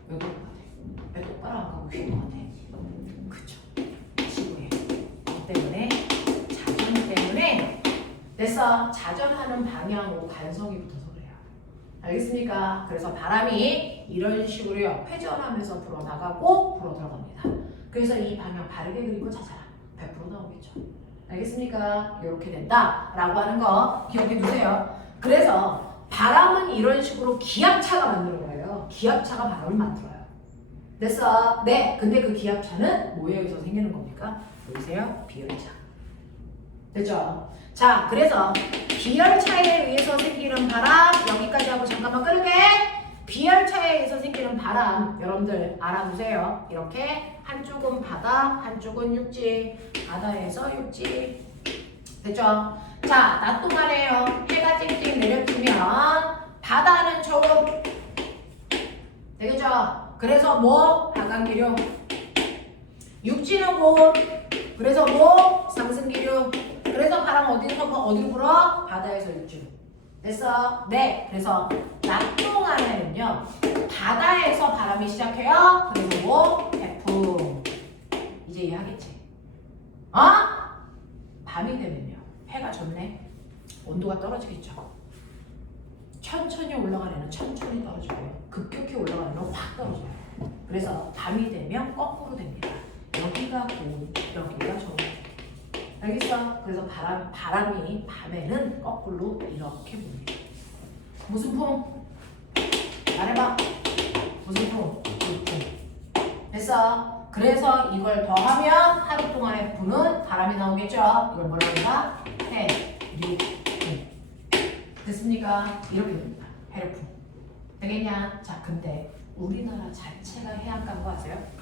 왜 그런 것 같아? 왜 똑바로 안 가고 휘는 것 같아? 그쵸? 지구에. 때문에 자전 때문에 됐어? 자전하는 방향으로 간성이 붙어서 그래요. 알겠습니까? 그래서 바람이 이런 식으로요. 회전하면서 불어나가고 불어 들어갑니다. 그래서 이 방향 바르게 그리고 찾아라. 100% 나오겠죠. 알겠습니까? 이렇게 된다라고 하는 거 기억해 두세요. 그래서 바람은 이런 식으로 기압차가 만드는 거예요. 기압차가 바람을 만들어요. 됐어? 네. 근데 그 기압차는 뭐에 의해서 생기는 겁니까? 보이세요? 비열차. 됐죠? 자, 그래서 기열차에 의해서 생기는 바람 여기까지 하고 잠깐만 끌게. 비열차에 의해서 생기는 바람 여러분들 알아두세요. 이렇게 한쪽은 바다, 한쪽은 육지. 바다에서 육지. 됐죠? 자, 낮 동안에요. 해가 찡찡 내려지면 바다는 저음. 되겠죠? 그래서 뭐? 하강기류. 육지는 고음. 그래서 뭐? 상승기류. 그래서 바람 어디로 불어? 바다에서 육지로. 됐어? 네. 그래서 낮 동안에는요. 바다에서 바람이 시작해요. 그리고 뭐? 태풍. 이제 이해하겠지? 어? 밤이 되면요. 해가 졌네. 온도가 떨어지겠죠. 천천히 올라가는 애는 천천히 떨어지고요. 급격히 올라가는 애는 확 떨어져요. 그래서 밤이 되면 거꾸로 됩니다. 여기가 고온, 여기가 저온. 알겠어? 그래서 바람이 밤에는 거꾸로 이렇게 붑니다. 무슨 풍? 말해봐. 무슨 풍? 풍. 됐어? 그래서 이걸 더하면 하루 동안에 부는 바람이 나오겠죠? 이걸 뭐라고 할까? 해류풍. 됐습니까? 이렇게 됩니다. 해류풍. 되겠냐? 자, 근데 우리나라 자체가 해안가인 거 아세요?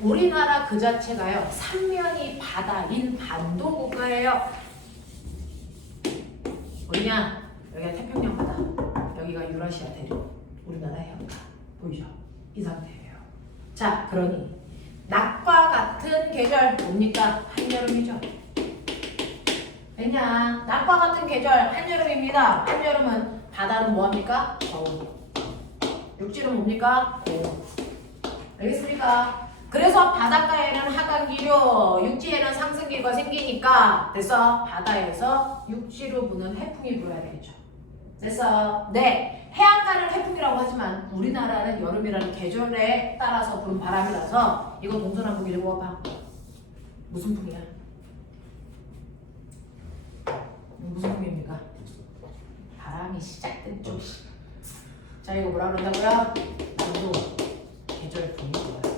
우리나라 그 자체가요. 삼면이 바다인 반도 국가예요. 어디냐? 여기가 태평양 바다. 여기가 유라시아 대륙. 우리나라 해안가. 보이죠? 이 상태예요. 자, 그러니 낮과 같은 계절 뭡니까? 한여름이죠. 왜냐? 낮과 같은 계절 한여름입니다. 한여름은 바다는 뭐합니까? 저온. 육지는 뭡니까? 고온. 알겠습니까? 그래서 바닷가에는 하강기류, 육지에는 상승기류가 생기니까 됐어? 바다에서 육지로 부는 해풍이 불어야 되겠죠. 됐어? 네. 해안가는 해풍이라고 하지만 우리나라는 여름이라는 계절에 따라서 부는 바람이라서 이거 동서남북 읽어봐. 무슨 풍이야? 무슨 풍입니까? 바람이 시작된 쪽. 자, 이거 뭐라 그런다고요? 남도 계절풍이 불어요.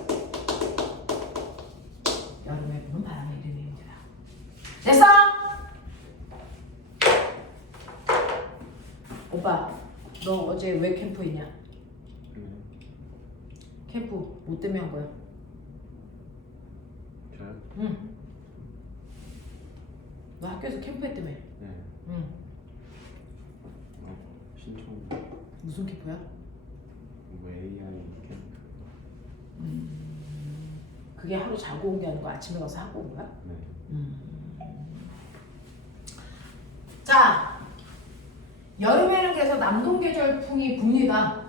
여름에 부는 바람의 이름입니다. 됐어? 오빠, 너 어제 왜 캠프 있냐? 캠프 뭐 때문에 한 거야? 저요? 응. 너 학교에서 캠프 했다며? 네. 응. 신청 무슨 캠프야? 뭐 AI 캠프. 그게 하루 자고 온 게 아니고 아침에 가서 하고 온 거야? 네. 자, 여름에는 그래서 남동계절풍이 붑니다.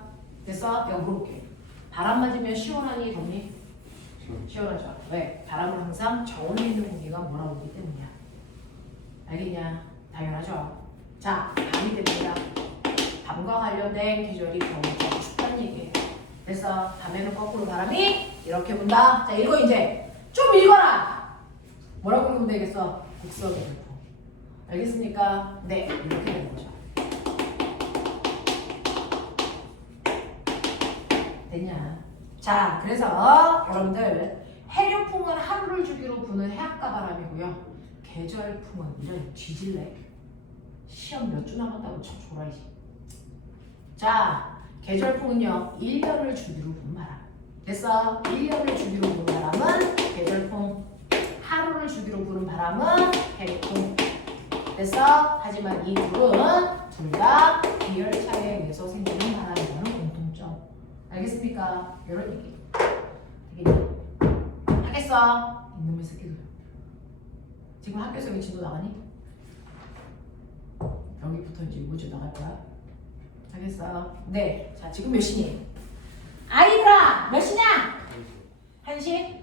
됐어? 내가 물어볼게. 바람 맞으면 시원하니 덥니? 시원하죠. 왜? 바람은 항상 저온에 있는 공기가 몰아오기 때문이야. 알겠냐? 당연하죠. 자, 밤이 됩니다. 밤과 관련된 계절이 겨울과 춥다는 얘기예요. 그래서 밤에는 거꾸로 바람이 이렇게 분다. 자, 이거 이제 좀 읽어라. 뭐라고 읽으면 되겠어? 국서계절풍. 알겠습니까? 네, 이렇게 되는 거죠. 됐냐? 자, 그래서 여러분들 해류풍은 하루를 주기로 부는 해안가 바람이고요. 계절풍은 이런 뒤질래. 시험 몇 주 남았다고 쳐 줘라이지. 자, 계절풍은요 1년을 주기로 부는 바람. 됐어? 1년을 주기로 부는 바람은 계절풍. 하루를 주기로 부는 바람은 해류풍. 됐어? 하지만 이 둘은 둘 다 비열차에 의해서 생기는 바람이라는 공통점. 알겠습니까? 이런 얘기. 되겠니? 하겠어? 이놈의 새끼들. 지금 학교에서 왜 진도 나가니? 여기부터 이제 이거지 나갈 거야? 알겠어? 네. 자, 지금 몇 시니? 아이들아! 몇 시냐? 1시?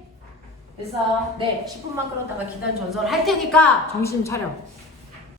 됐어? 네. 10분만 끌었다가 기단 전설 할 테니까 정신 차려.